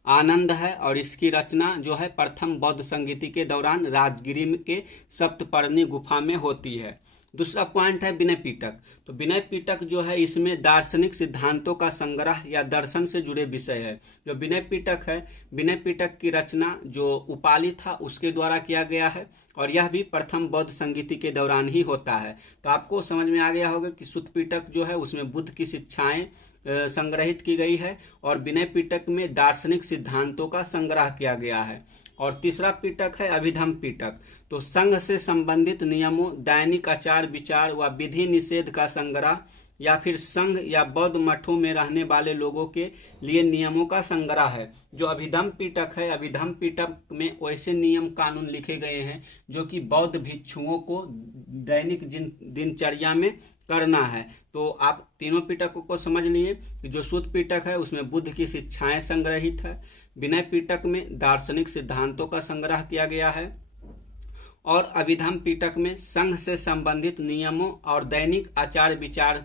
आनंद है, और इसकी रचना जो है प्रथम बौद्ध संगीति के दौरान राजगिरी के सप्तपर्णी गुफा में होती है। दूसरा पॉइंट है विनय पिटक। तो विनय पिटक जो है इसमें दार्शनिक सिद्धांतों का संग्रह या दर्शन से जुड़े विषय है। जो विनय पिटक है, विनय पिटक की रचना जो उपाली था उसके द्वारा किया गया है, और यह भी प्रथम बौद्ध संगीति के दौरान ही होता है। तो आपको समझ में आ गया होगा कि सुत्त पिटक जो है उसमें बुद्ध की शिक्षाएं संग्रहित की गई है, और विनय पिटक में दार्शनिक सिद्धांतों का संग्रह किया गया है। और तीसरा पिटक है अभिधम पिटक। तो संघ से संबंधित नियमों, दैनिक आचार विचार व विधि निषेध का संग्रह, या फिर संघ या बौद्ध मठों में रहने वाले लोगों के लिए नियमों का संग्रह है। जो अभिधम पिटक है, अभिधम पिटक में वैसे नियम कानून लिखे गए हैं जो कि बौद्ध भिक्षुओं को दैनिक दिनचर्या में करना है। तो आप तीनों पिटकों को समझ लिए कि जो सुत्त पिटक है उसमें बुद्ध की शिक्षाएं संग्रहित है, विनय पिटक में दार्शनिक सिद्धांतों का संग्रह किया गया है, और अभिधम पिटक में संघ से संबंधित नियमों और दैनिक आचार विचार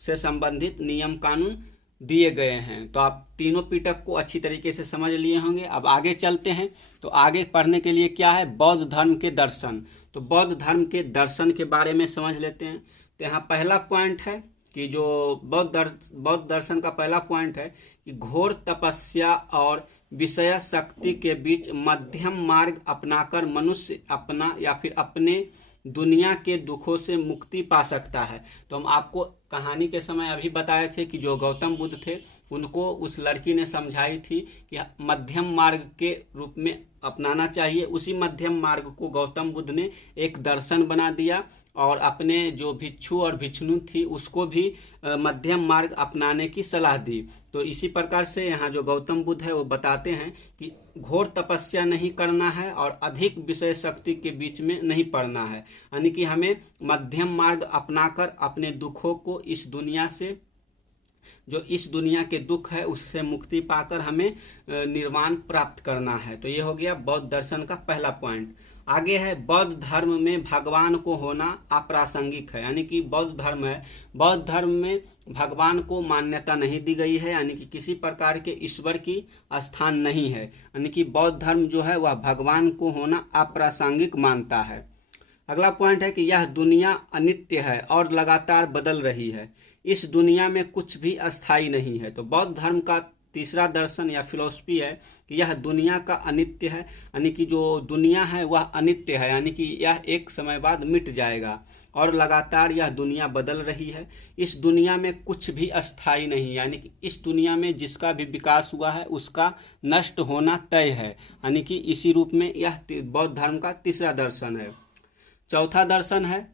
से संबंधित नियम कानून दिए गए हैं। तो आप तीनों पिटक को अच्छी तरीके से समझ लिए होंगे। अब आगे चलते हैं। तो आगे पढ़ने के लिए क्या है, बौद्ध धर्म के दर्शन। तो बौद्ध धर्म के दर्शन के बारे में समझ लेते हैं। तो यहाँ पहला पॉइंट है कि जो बौद्ध दर्शन का पहला पॉइंट है कि घोर तपस्या और विषय शक्ति के बीच मध्यम मार्ग अपनाकर मनुष्य अपना या फिर अपने दुनिया के दुखों से मुक्ति पा सकता है। तो हम आपको कहानी के समय अभी बताए थे कि जो गौतम बुद्ध थे उनको उस लड़की ने समझाई थी कि मध्यम मार्ग के रूप में अपनाना चाहिए। उसी मध्यम मार्ग को गौतम बुद्ध ने एक दर्शन बना दिया और अपने जो भिक्षु और भिक्षुणी थी उसको भी मध्यम मार्ग अपनाने की सलाह दी। तो इसी प्रकार से यहाँ जो गौतम बुद्ध है वो बताते हैं कि घोर तपस्या नहीं करना है और अधिक विषय शक्ति के बीच में नहीं पड़ना है, यानी कि हमें मध्यम मार्ग अपनाकर अपने दुखों को इस दुनिया से, जो इस दुनिया के दुख है उससे मुक्ति पाकर हमें निर्वाण प्राप्त करना है। तो ये हो गया बौद्ध दर्शन का पहला पॉइंट। आगे है बौद्ध धर्म में भगवान को होना अप्रासंगिक है, यानी कि बौद्ध धर्म है, बौद्ध धर्म में भगवान को मान्यता नहीं दी गई है, यानी कि किसी प्रकार के ईश्वर की स्थान नहीं है, यानी कि बौद्ध धर्म जो है वह भगवान को होना अप्रासंगिक मानता है। अगला पॉइंट है कि यह दुनिया अनित्य है और लगातार बदल रही है, इस दुनिया में कुछ भी अस्थायी नहीं है। तो बौद्ध धर्म का तीसरा दर्शन या फिलॉसफी है कि यह दुनिया का अनित्य है, यानी कि जो दुनिया है वह अनित्य है, यानी कि यह एक समय बाद मिट जाएगा और लगातार यह दुनिया बदल रही है। इस दुनिया में कुछ भी अस्थायी नहीं, यानी कि इस दुनिया में जिसका भी विकास हुआ है उसका नष्ट होना तय है, यानी कि इसी रूप में यह बौद्ध धर्म का तीसरा दर्शन है। चौथा दर्शन है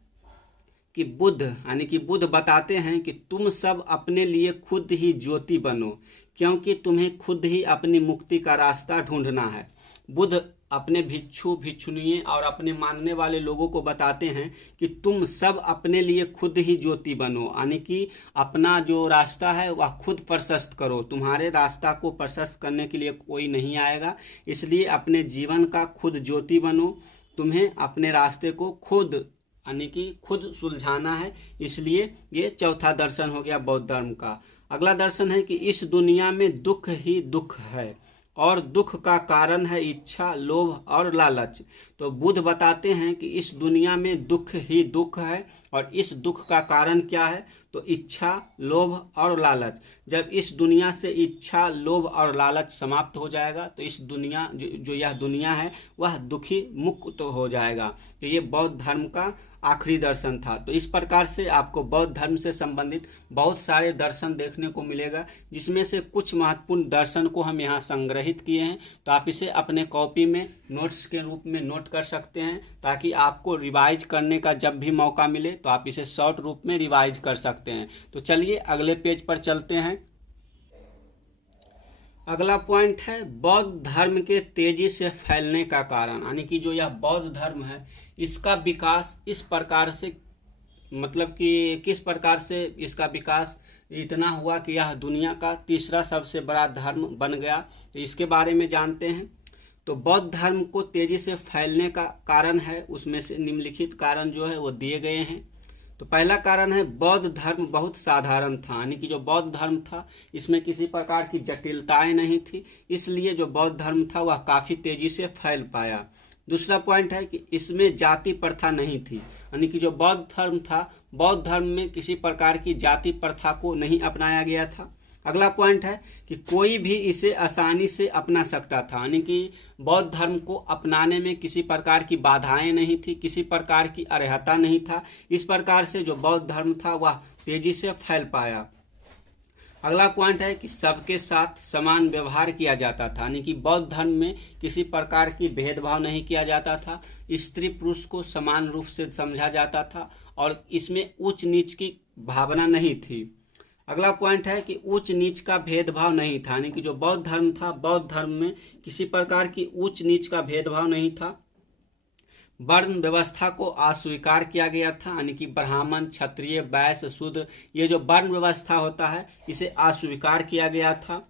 कि बुद्ध, यानी कि बुद्ध बताते हैं कि तुम सब अपने लिए खुद ही ज्योति बनो, क्योंकि तुम्हें खुद ही अपनी मुक्ति का रास्ता ढूंढना है। बुद्ध अपने भिक्षु भिक्षुणियों और अपने मानने वाले लोगों को बताते हैं कि तुम सब अपने लिए खुद ही ज्योति बनो, यानी कि अपना जो रास्ता है वह खुद प्रशस्त करो। तुम्हारे रास्ता को प्रशस्त करने के लिए कोई नहीं आएगा, इसलिए अपने जीवन का खुद ज्योति बनो। तुम्हें अपने रास्ते को खुद, यानी कि खुद सुलझाना है, इसलिए ये चौथा दर्शन हो गया बौद्ध धर्म का। अगला दर्शन है कि इस दुनिया में दुख ही दुख है और दुख का कारण है इच्छा, लोभ और लालच। तो बुद्ध बताते हैं कि इस दुनिया में दुख ही दुख है और इस दुख का कारण क्या है, तो इच्छा, लोभ और लालच। जब इस दुनिया से इच्छा, लोभ और लालच समाप्त हो जाएगा तो इस दुनिया जो यह दुनिया है वह दुखी मुक्त हो जाएगा। तो ये बौद्ध धर्म का आखिरी दर्शन था। तो इस प्रकार से आपको बौद्ध धर्म से संबंधित बहुत सारे दर्शन देखने को मिलेगा, जिसमें से कुछ महत्वपूर्ण दर्शन को हम यहाँ संग्रहित किए हैं। तो आप इसे अपने कॉपी में नोट्स के रूप में नोट कर सकते हैं, ताकि आपको रिवाइज करने का जब भी मौका मिले तो आप इसे शॉर्ट रूप में रिवाइज कर सकते हैं। तो चलिए अगले पेज पर चलते हैं। अगला पॉइंट है बौद्ध धर्म के तेजी से फैलने का कारण, यानी कि जो यह बौद्ध धर्म है इसका विकास इस प्रकार से, मतलब कि किस प्रकार से इसका विकास इतना हुआ कि यह दुनिया का तीसरा सबसे बड़ा धर्म बन गया। तो इसके बारे में जानते हैं। तो बौद्ध धर्म को तेजी से फैलने का कारण है, उसमें से निम्नलिखित कारण जो है वो दिए गए हैं। तो पहला कारण है बौद्ध धर्म बहुत साधारण था, यानी कि जो बौद्ध धर्म था इसमें किसी प्रकार की जटिलताएं नहीं थी, इसलिए जो बौद्ध धर्म था वह काफी तेजी से फैल पाया। दूसरा पॉइंट है कि इसमें जाति प्रथा नहीं थी, यानी कि जो बौद्ध धर्म था, बौद्ध धर्म में किसी प्रकार की जाति प्रथा को नहीं अपनाया गया था। अगला पॉइंट है कि कोई भी इसे आसानी से अपना सकता था, यानी कि बौद्ध धर्म को अपनाने में किसी प्रकार की बाधाएं नहीं थी, किसी प्रकार की अर्हता नहीं था। इस प्रकार से जो बौद्ध धर्म था वह तेजी से फैल पाया। अगला पॉइंट है कि सबके साथ समान व्यवहार किया जाता था, यानी कि बौद्ध धर्म में किसी प्रकार की भेदभाव नहीं किया जाता था, स्त्री पुरुष को समान रूप से समझा जाता था और इसमें ऊंच नीच की भावना नहीं थी। अगला पॉइंट है कि ऊंच नीच का भेदभाव नहीं था, यानी कि जो बौद्ध धर्म था, बौद्ध धर्म में किसी प्रकार की ऊंच नीच का भेदभाव नहीं था। वर्ण व्यवस्था को अस्वीकार किया गया था, यानी कि ब्राह्मण, क्षत्रिय, वैश्य, शूद्र, ये जो वर्ण व्यवस्था होता है इसे अस्वीकार किया गया था।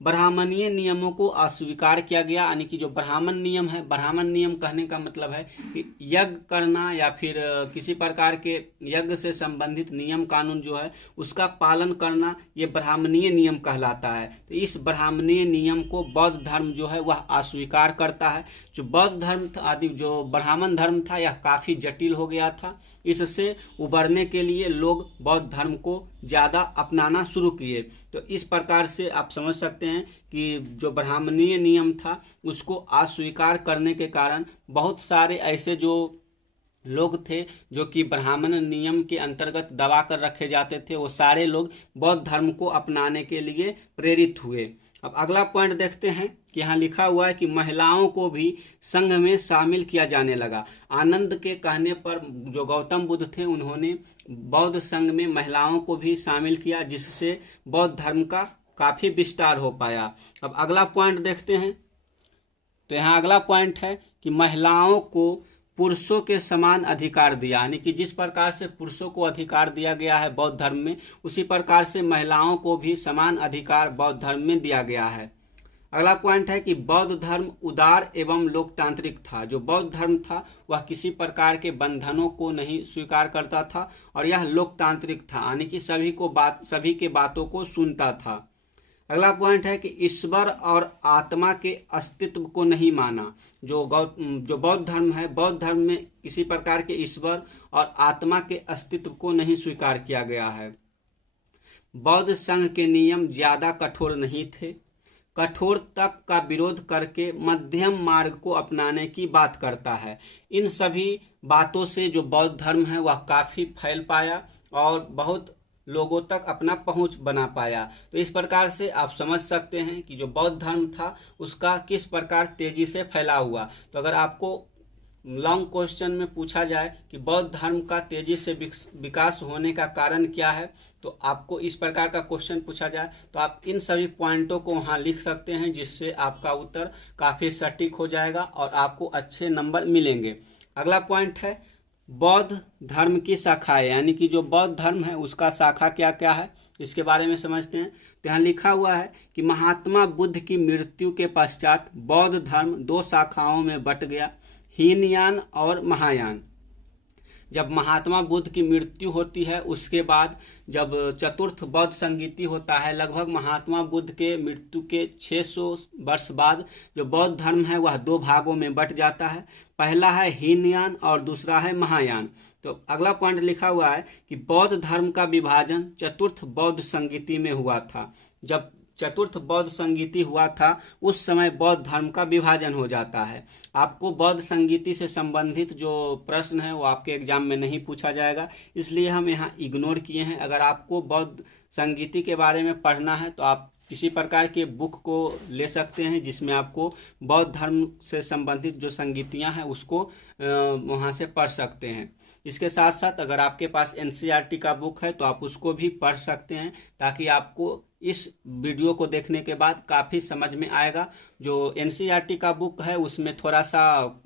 ब्राह्मणीय नियमों को अस्वीकार किया गया, यानी कि जो ब्राह्मण नियम है, ब्राह्मण नियम कहने का मतलब है कि यज्ञ करना या फिर किसी प्रकार के यज्ञ से संबंधित नियम कानून जो है उसका पालन करना, ये ब्राह्मणीय नियम कहलाता है। तो इस ब्राह्मणीय नियम को बौद्ध धर्म जो है वह अस्वीकार करता है। जो बौद्ध धर्म था आदि जो ब्राह्मण धर्म था यह काफी जटिल हो गया था। इससे उबरने के लिए लोग बौद्ध धर्म को ज्यादा अपनाना शुरू किए। तो इस प्रकार से आप समझ सकते हैं कि जो ब्राह्मणीय नियम था उसको अस्वीकार करने के कारण बहुत सारे ऐसे जो लोग थे जो कि ब्राह्मण नियम के अंतर्गत दबा कर रखे जाते थे, वो सारे लोग बौद्ध धर्म को अपनाने के लिए प्रेरित हुए। अब अगला पॉइंट देखते हैं कि यहाँ लिखा हुआ है कि महिलाओं को भी संघ में शामिल किया जाने लगा। आनंद के कहने पर जो गौतम बुद्ध थे उन्होंने बौद्ध संघ में महिलाओं को भी शामिल किया, जिससे बौद्ध धर्म का काफी विस्तार हो पाया। अब अगला पॉइंट देखते हैं। तो यहाँ अगला पॉइंट है कि महिलाओं को पुरुषों के समान अधिकार दिया, यानी कि जिस प्रकार से पुरुषों को अधिकार दिया गया है बौद्ध धर्म में, उसी प्रकार से महिलाओं को भी समान अधिकार बौद्ध धर्म में दिया गया है। अगला पॉइंट है कि बौद्ध धर्म उदार एवं लोकतांत्रिक था। जो बौद्ध धर्म था वह किसी प्रकार के बंधनों को नहीं स्वीकार करता था और यह लोकतांत्रिक था, यानी कि सभी के बातों को सुनता था। अगला पॉइंट है कि ईश्वर और आत्मा के अस्तित्व को नहीं माना। जो बौद्ध धर्म है, बौद्ध धर्म में किसी प्रकार के ईश्वर और आत्मा के अस्तित्व को नहीं स्वीकार किया गया है। बौद्ध संघ के नियम ज्यादा कठोर नहीं थे। कठोर तप का विरोध करके मध्यम मार्ग को अपनाने की बात करता है। इन सभी बातों से जो बौद्ध धर्म है वह काफी फैल पाया और बहुत लोगों तक अपना पहुंच बना पाया। तो इस प्रकार से आप समझ सकते हैं कि जो बौद्ध धर्म था उसका किस प्रकार तेजी से फैला हुआ। तो अगर आपको लॉन्ग क्वेश्चन में पूछा जाए कि बौद्ध धर्म का तेजी से विकास होने का कारण क्या है, तो आपको इस प्रकार का क्वेश्चन पूछा जाए तो आप इन सभी पॉइंटों को वहां लिख सकते हैं, जिससे आपका उत्तर काफी सटीक हो जाएगा और आपको अच्छे नंबर मिलेंगे। अगला पॉइंट है बौद्ध धर्म की शाखाएं, यानी कि जो बौद्ध धर्म है उसका शाखा क्या क्या है, इसके बारे में समझते हैं। तो यहाँ लिखा हुआ है कि महात्मा बुद्ध की मृत्यु के पश्चात बौद्ध धर्म 2 शाखाओं में बट गया, हीनयान और महायान। जब महात्मा बुद्ध की मृत्यु होती है उसके बाद जब चतुर्थ बौद्ध संगीति होता है, लगभग महात्मा बुद्ध के मृत्यु के 600 वर्ष बाद जो बौद्ध धर्म है वह 2 भागों में बट जाता है। पहला है हीनयान और दूसरा है महायान। तो अगला पॉइंट लिखा हुआ है कि बौद्ध धर्म का विभाजन चतुर्थ बौद्ध संगीति में हुआ था। जब चतुर्थ बौद्ध संगीति हुआ था उस समय बौद्ध धर्म का विभाजन हो जाता है। आपको बौद्ध संगीति से संबंधित जो प्रश्न है वो आपके एग्जाम में नहीं पूछा जाएगा, इसलिए हम यहाँ इग्नोर किए हैं। अगर आपको बौद्ध संगीति के बारे में पढ़ना है तो आप किसी प्रकार के बुक को ले सकते हैं जिसमें आपको बौद्ध धर्म से संबंधित जो संगीतियां हैं उसको वहां से पढ़ सकते हैं। इसके साथ साथ अगर आपके पास एनसीईआरटी का बुक है तो आप उसको भी पढ़ सकते हैं, ताकि आपको इस वीडियो को देखने के बाद काफ़ी समझ में आएगा। जो एनसीईआरटी का बुक है उसमें थोड़ा सा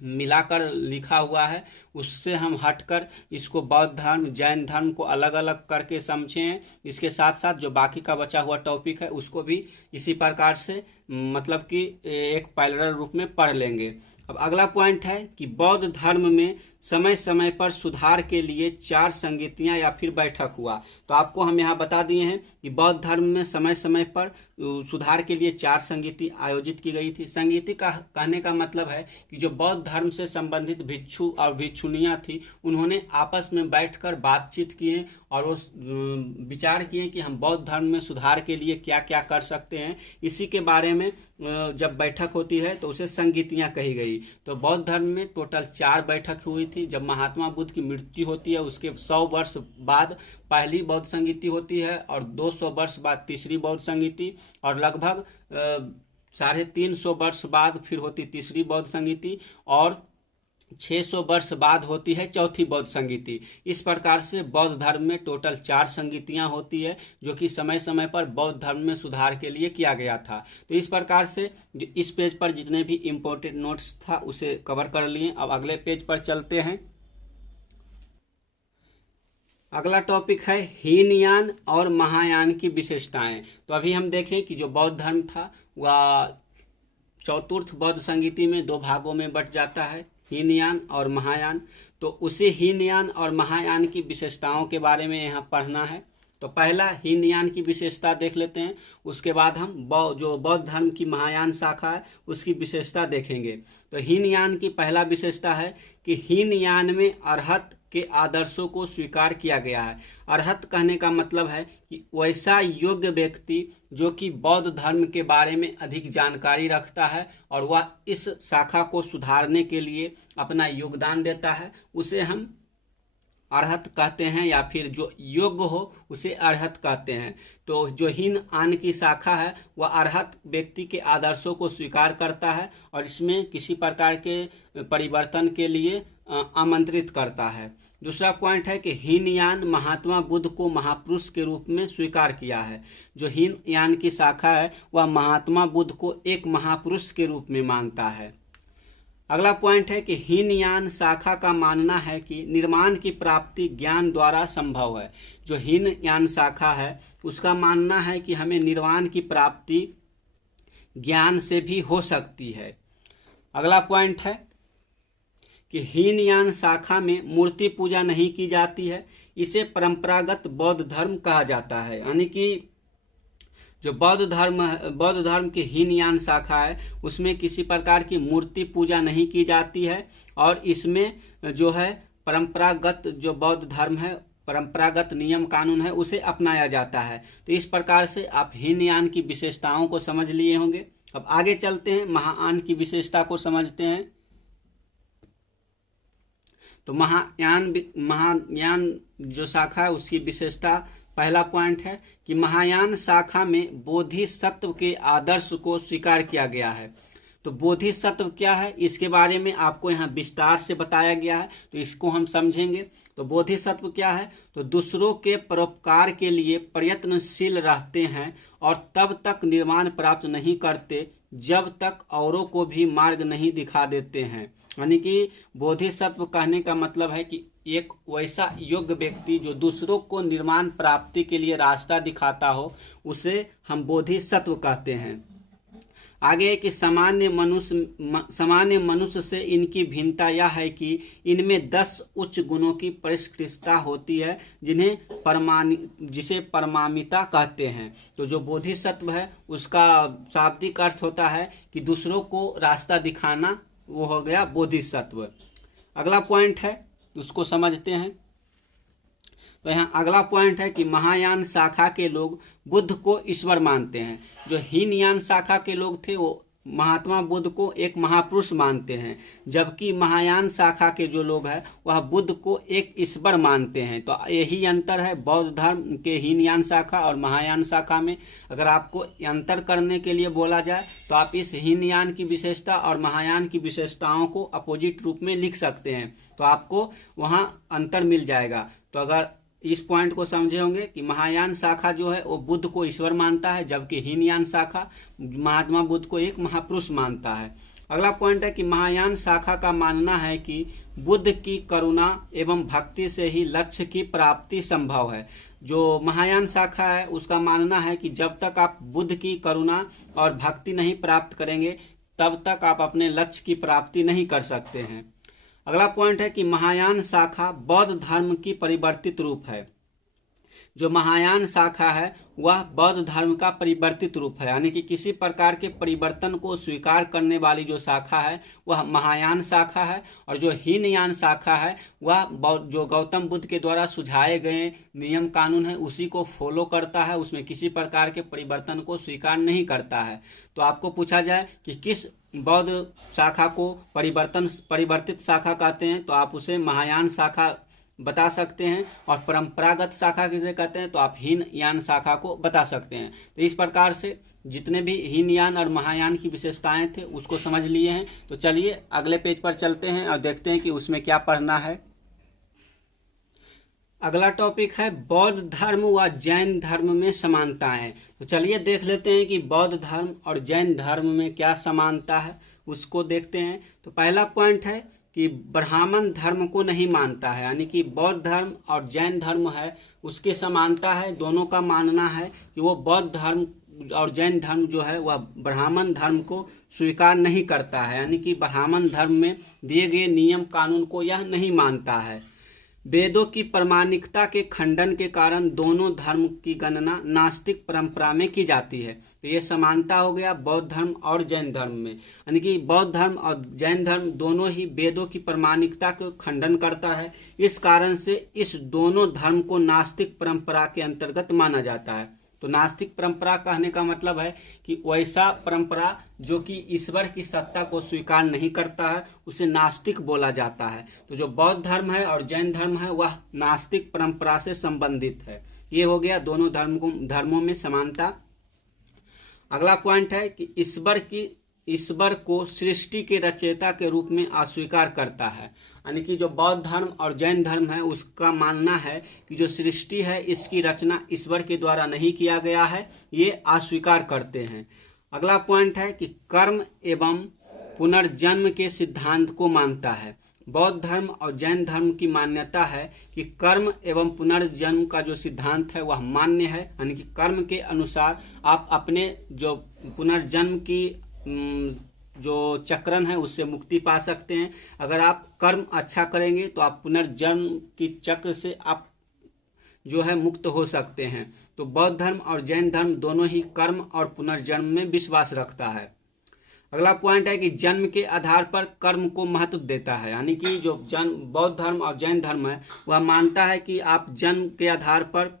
मिलाकर लिखा हुआ है, उससे हम हटकर इसको बौद्ध धर्म जैन धर्म को अलग अलग करके समझें। इसके साथ साथ जो बाकी का बचा हुआ टॉपिक है उसको भी इसी प्रकार से मतलब कि एक पैरेलल रूप में पढ़ लेंगे। अब अगला पॉइंट है कि बौद्ध धर्म में समय समय पर सुधार के लिए 4 संगीतियां या फिर बैठक हुआ। तो आपको हम यहाँ बता दिए हैं कि बौद्ध धर्म में समय समय पर सुधार के लिए 4 संगीति आयोजित की गई थी। संगीति का कहने का मतलब है कि जो बौद्ध धर्म से संबंधित भिक्षु और भिक्षुनियां थी उन्होंने आपस में बैठकर बातचीत किए और वो विचार किए कि हम बौद्ध धर्म में सुधार के लिए क्या क्या कर सकते हैं। इसी के बारे में जब बैठक होती है तो उसे संगीतियां कही गई। तो बौद्ध धर्म में टोटल 4 बैठक हुई थी। जब महात्मा बुद्ध की मृत्यु होती है उसके 100 वर्ष बाद पहली बौद्ध संगीति होती है और 200 वर्ष बाद तीसरी बौद्ध संगीति और लगभग 350 वर्ष बाद फिर होती तीसरी बौद्ध संगीति और 600 वर्ष बाद होती है चौथी बौद्ध संगीति। इस प्रकार से बौद्ध धर्म में टोटल 4 संगीतियां होती है जो कि समय समय पर बौद्ध धर्म में सुधार के लिए किया गया था। तो इस प्रकार से इस पेज पर जितने भी इम्पोर्टेंट नोट्स था उसे कवर कर लिए। अब अगले पेज पर चलते हैं। अगला टॉपिक है हीनयान और महायान की विशेषताएं। तो अभी हम देखें कि जो बौद्ध धर्म था वह चतुर्थ बौद्ध संगीति में 2 भागों में बट जाता है, हीनयान और महायान। तो उसी हीनयान और महायान की विशेषताओं के बारे में यहाँ पढ़ना है। तो पहला हीनयान की विशेषता देख लेते हैं, उसके बाद हम जो बौद्ध धर्म की महायान शाखा है उसकी विशेषता देखेंगे। तो हीनयान की पहला विशेषता है कि हीनयान में अरहत के आदर्शों को स्वीकार किया गया है। अरहत कहने का मतलब है कि वैसा योग्य व्यक्ति जो कि बौद्ध धर्म के बारे में अधिक जानकारी रखता है और वह इस शाखा को सुधारने के लिए अपना योगदान देता है, उसे हम अरहत कहते हैं, या फिर जो योग्य हो उसे अरहत कहते हैं। तो जो हीनयान की शाखा है वह अरहत व्यक्ति के आदर्शों को स्वीकार करता है और इसमें किसी प्रकार के परिवर्तन के लिए आमंत्रित करता है। दूसरा पॉइंट है कि हीनयान महात्मा बुद्ध को महापुरुष के रूप में स्वीकार किया है। जो हीनयान की शाखा है वह महात्मा बुद्ध को एक महापुरुष के रूप में मानता है। अगला पॉइंट है कि हीनयान शाखा का मानना है कि निर्वाण की प्राप्ति ज्ञान द्वारा संभव है। जो हीनयान शाखा है उसका मानना है कि हमें निर्वाण की प्राप्ति ज्ञान से भी हो सकती है। अगला पॉइंट है कि हीनयान शाखा में मूर्ति पूजा नहीं की जाती है, इसे परंपरागत बौद्ध धर्म कहा जाता है। यानी कि जो बौद्ध धर्म की हीनयान शाखा है उसमें किसी प्रकार की मूर्ति पूजा नहीं की जाती है और इसमें जो है परंपरागत जो बौद्ध धर्म है, परंपरागत नियम कानून है उसे अपनाया जाता है। तो इस प्रकार से आप हीनयान की विशेषताओं को समझ लिए होंगे। अब आगे चलते हैं, महायान की विशेषता को समझते हैं। तो महायान जो शाखा है उसकी विशेषता, पहला पॉइंट है कि महायान शाखा में बोधिसत्व के आदर्श को स्वीकार किया गया है। तो बोधिसत्व क्या है इसके बारे में आपको यहाँ विस्तार से बताया गया है, तो इसको हम समझेंगे। तो बोधिसत्व क्या है, तो दूसरों के परोपकार के लिए प्रयत्नशील रहते हैं और तब तक निर्वाण प्राप्त नहीं करते जब तक औरों को भी मार्ग नहीं दिखा देते हैं। यानी कि बोधिसत्व कहने का मतलब है कि एक वैसा योग्य व्यक्ति जो दूसरों को निर्वाण प्राप्ति के लिए रास्ता दिखाता हो उसे हम बोधिसत्व कहते हैं। आगे कि सामान्य मनुष्य से इनकी भिन्नता यह है कि इनमें 10 उच्च गुणों की परिष्कृतता होती है जिसे परमामिता कहते हैं। तो जो बोधिसत्व है उसका शाब्दिक अर्थ होता है कि दूसरों को रास्ता दिखाना, वो हो गया बोधिसत्व। अगला पॉइंट है उसको समझते हैं। तो यहाँ अगला पॉइंट है कि महायान शाखा के लोग बुद्ध को ईश्वर मानते हैं। जो हीनयान शाखा के लोग थे वो महात्मा बुद्ध को एक महापुरुष मानते हैं, जबकि महायान शाखा के जो लोग हैं वह बुद्ध को एक ईश्वर मानते हैं। तो यही अंतर है बौद्ध धर्म के हीनयान शाखा और महायान शाखा में। अगर आपको अंतर करने के लिए बोला जाए तो आप इस हीनयान की विशेषता और महायान की विशेषताओं को अपोजिट रूप में लिख सकते हैं, तो आपको वहाँ अंतर मिल जाएगा। तो अगर इस पॉइंट को समझे होंगे कि महायान शाखा जो है वो बुद्ध को ईश्वर मानता है, जबकि हीनयान शाखा महात्मा बुद्ध को एक महापुरुष मानता है। अगला पॉइंट है कि महायान शाखा का मानना है कि बुद्ध की करुणा एवं भक्ति से ही लक्ष्य की प्राप्ति संभव है। जो महायान शाखा है उसका मानना है कि जब तक आप बुद्ध की करुणा और भक्ति नहीं प्राप्त करेंगे तब तक आप अपने लक्ष्य की प्राप्ति नहीं कर सकते हैं। अगला पॉइंट है कि महायान शाखा बौद्ध धर्म की परिवर्तित रूप है। जो महायान शाखा है वह बौद्ध धर्म का परिवर्तित रूप है, यानी कि किसी प्रकार के परिवर्तन को स्वीकार करने वाली जो शाखा है वह महायान शाखा है। और जो हीनयान शाखा है वह जो गौतम बुद्ध के द्वारा सुझाए गए नियम कानून है उसी को फॉलो करता है, उसमें किसी प्रकार के परिवर्तन को स्वीकार नहीं करता है। तो आपको पूछा जाए कि किस बौद्ध शाखा को परिवर्तित शाखा कहते हैं, तो आप उसे महायान शाखा बता सकते हैं। और परंपरागत शाखा किसे कहते हैं, तो आप हीनयान शाखा को बता सकते हैं। तो इस प्रकार से जितने भी हीनयान और महायान की विशेषताएं थे उसको समझ लिए हैं। तो चलिए अगले पेज पर चलते हैं और देखते हैं कि उसमें क्या पढ़ना है। अगला टॉपिक है बौद्ध धर्म व जैन धर्म में समानताएं। तो चलिए देख लेते हैं कि बौद्ध धर्म और जैन धर्म में क्या समानता है, उसको देखते हैं। तो पहला पॉइंट है कि ब्राह्मण धर्म को नहीं मानता है, यानी कि बौद्ध धर्म और जैन धर्म है उसके समानता है। दोनों का मानना है कि वो बौद्ध धर्म और जैन धर्म जो है वह ब्राह्मण धर्म को स्वीकार नहीं करता है, यानी कि ब्राह्मण धर्म में दिए गए नियम कानून को यह नहीं मानता है। वेदों की प्रामाणिकता के खंडन के कारण दोनों धर्म की गणना नास्तिक परंपरा में की जाती है। तो ये समानता हो गया बौद्ध धर्म और जैन धर्म में, यानी कि बौद्ध धर्म और जैन धर्म दोनों ही वेदों की प्रामाणिकता को खंडन करता है। इस कारण से इस दोनों धर्म को नास्तिक परंपरा के अंतर्गत माना जाता है। तो नास्तिक परंपरा कहने का मतलब है कि वैसा परंपरा जो कि ईश्वर की सत्ता को स्वीकार नहीं करता है उसे नास्तिक बोला जाता है। तो जो बौद्ध धर्म है और जैन धर्म है वह नास्तिक परंपरा से संबंधित है। ये हो गया दोनों धर्मों में समानता। अगला पॉइंट है कि ईश्वर को सृष्टि के रचयिता के रूप में अस्वीकार करता है, यानी कि जो बौद्ध धर्म और जैन धर्म है उसका मानना है कि जो सृष्टि है इसकी रचना ईश्वर के द्वारा नहीं किया गया है, ये अस्वीकार करते हैं। अगला पॉइंट है कि कर्म एवं पुनर्जन्म के सिद्धांत को मानता है। बौद्ध धर्म और जैन धर्म की मान्यता है कि कर्म एवं पुनर्जन्म का जो सिद्धांत है वह मान्य है, यानी कि कर्म के अनुसार आप अपने जो पुनर्जन्म की जो चक्रण है उससे मुक्ति पा सकते हैं। अगर आप कर्म अच्छा करेंगे तो आप पुनर्जन्म की चक्र से आप जो है मुक्त हो सकते हैं। तो बौद्ध धर्म और जैन धर्म दोनों ही कर्म और पुनर्जन्म में विश्वास रखता है। अगला पॉइंट है कि जन्म के आधार पर कर्म को महत्व देता है, यानी कि जो बौद्ध धर्म और जैन धर्म है वह मानता है कि आप जन्म के आधार पर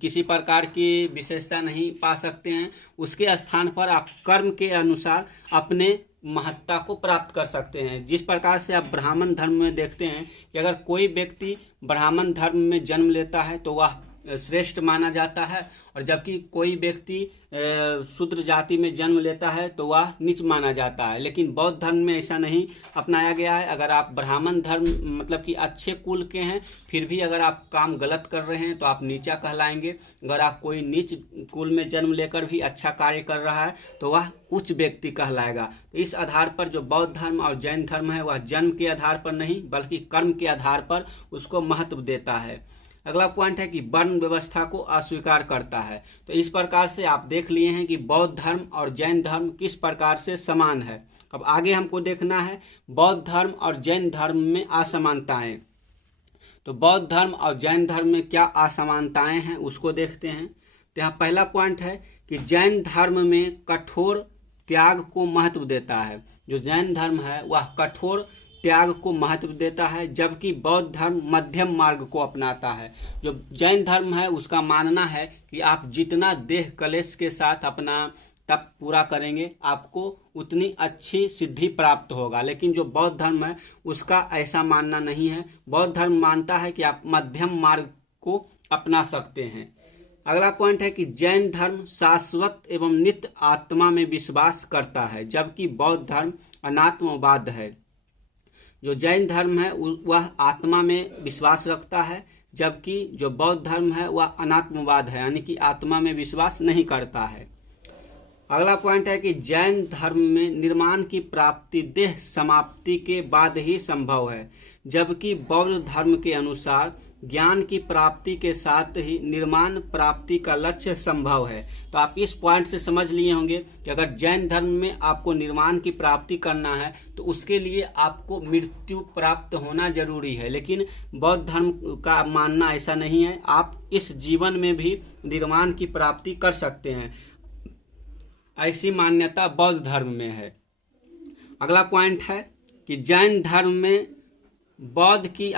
किसी प्रकार की विशेषता नहीं पा सकते हैं, उसके स्थान पर आप कर्म के अनुसार अपने महत्ता को प्राप्त कर सकते हैं। जिस प्रकार से आप ब्राह्मण धर्म में देखते हैं कि अगर कोई व्यक्ति ब्राह्मण धर्म में जन्म लेता है तो वह श्रेष्ठ माना जाता है, और जबकि कोई व्यक्ति शूद्र जाति में जन्म लेता है तो वह नीच माना जाता है। लेकिन बौद्ध धर्म में ऐसा नहीं अपनाया गया है। अगर आप ब्राह्मण धर्म मतलब कि अच्छे कुल के हैं फिर भी अगर आप काम गलत कर रहे हैं तो आप नीचा कहलाएंगे। अगर आप कोई नीच कुल में जन्म लेकर भी अच्छा कार्य कर रहा है तो वह उच्च व्यक्ति कहलाएगा। तो इस आधार पर जो बौद्ध धर्म और जैन धर्म है वह जन्म के आधार पर नहीं बल्कि कर्म के आधार पर उसको महत्व देता है। अगला पॉइंट है कि वर्ण व्यवस्था को अस्वीकार करता है। तो इस प्रकार से आप देख लिए हैं कि बौद्ध धर्म और जैन धर्म किस प्रकार से समान है। अब आगे हमको देखना है बौद्ध धर्म और जैन धर्म में असमानताएं। तो बौद्ध धर्म और जैन धर्म में क्या असमानताएं हैं उसको देखते हैं। तो यहाँ पहला पॉइंट है कि जैन धर्म में कठोर त्याग को महत्व देता है। जो जैन धर्म है वह कठोर त्याग को महत्व देता है, जबकि बौद्ध धर्म मध्यम मार्ग को अपनाता है। जो जैन धर्म है उसका मानना है कि आप जितना देह कलेश के साथ अपना तप पूरा करेंगे आपको उतनी अच्छी सिद्धि प्राप्त होगा। लेकिन जो बौद्ध धर्म है उसका ऐसा मानना नहीं है। बौद्ध धर्म मानता है कि आप मध्यम मार्ग को अपना सकते हैं। अगला पॉइंट है कि जैन धर्म शाश्वत एवं नित्य आत्मा में विश्वास करता है, जबकि बौद्ध धर्म अनात्मवाद है। जो जैन धर्म है वह आत्मा में विश्वास रखता है, जबकि जो बौद्ध धर्म है वह अनात्मवाद है, यानी कि आत्मा में विश्वास नहीं करता है। अगला पॉइंट है कि जैन धर्म में निर्माण की प्राप्ति देह समाप्ति के बाद ही संभव है, जबकि बौद्ध धर्म के अनुसार ज्ञान की प्राप्ति के साथ ही निर्माण प्राप्ति का लक्ष्य संभव है। तो आप इस पॉइंट से समझ लिए होंगे कि अगर जैन धर्म में आपको निर्माण की प्राप्ति करना है तो उसके लिए आपको मृत्यु प्राप्त होना जरूरी है। लेकिन बौद्ध धर्म का मानना ऐसा नहीं है, आप इस जीवन में भी निर्माण की प्राप्ति कर सकते हैं, ऐसी मान्यता बौद्ध धर्म में है। अगला पॉइंट है कि जैन धर्म में बौद्ध की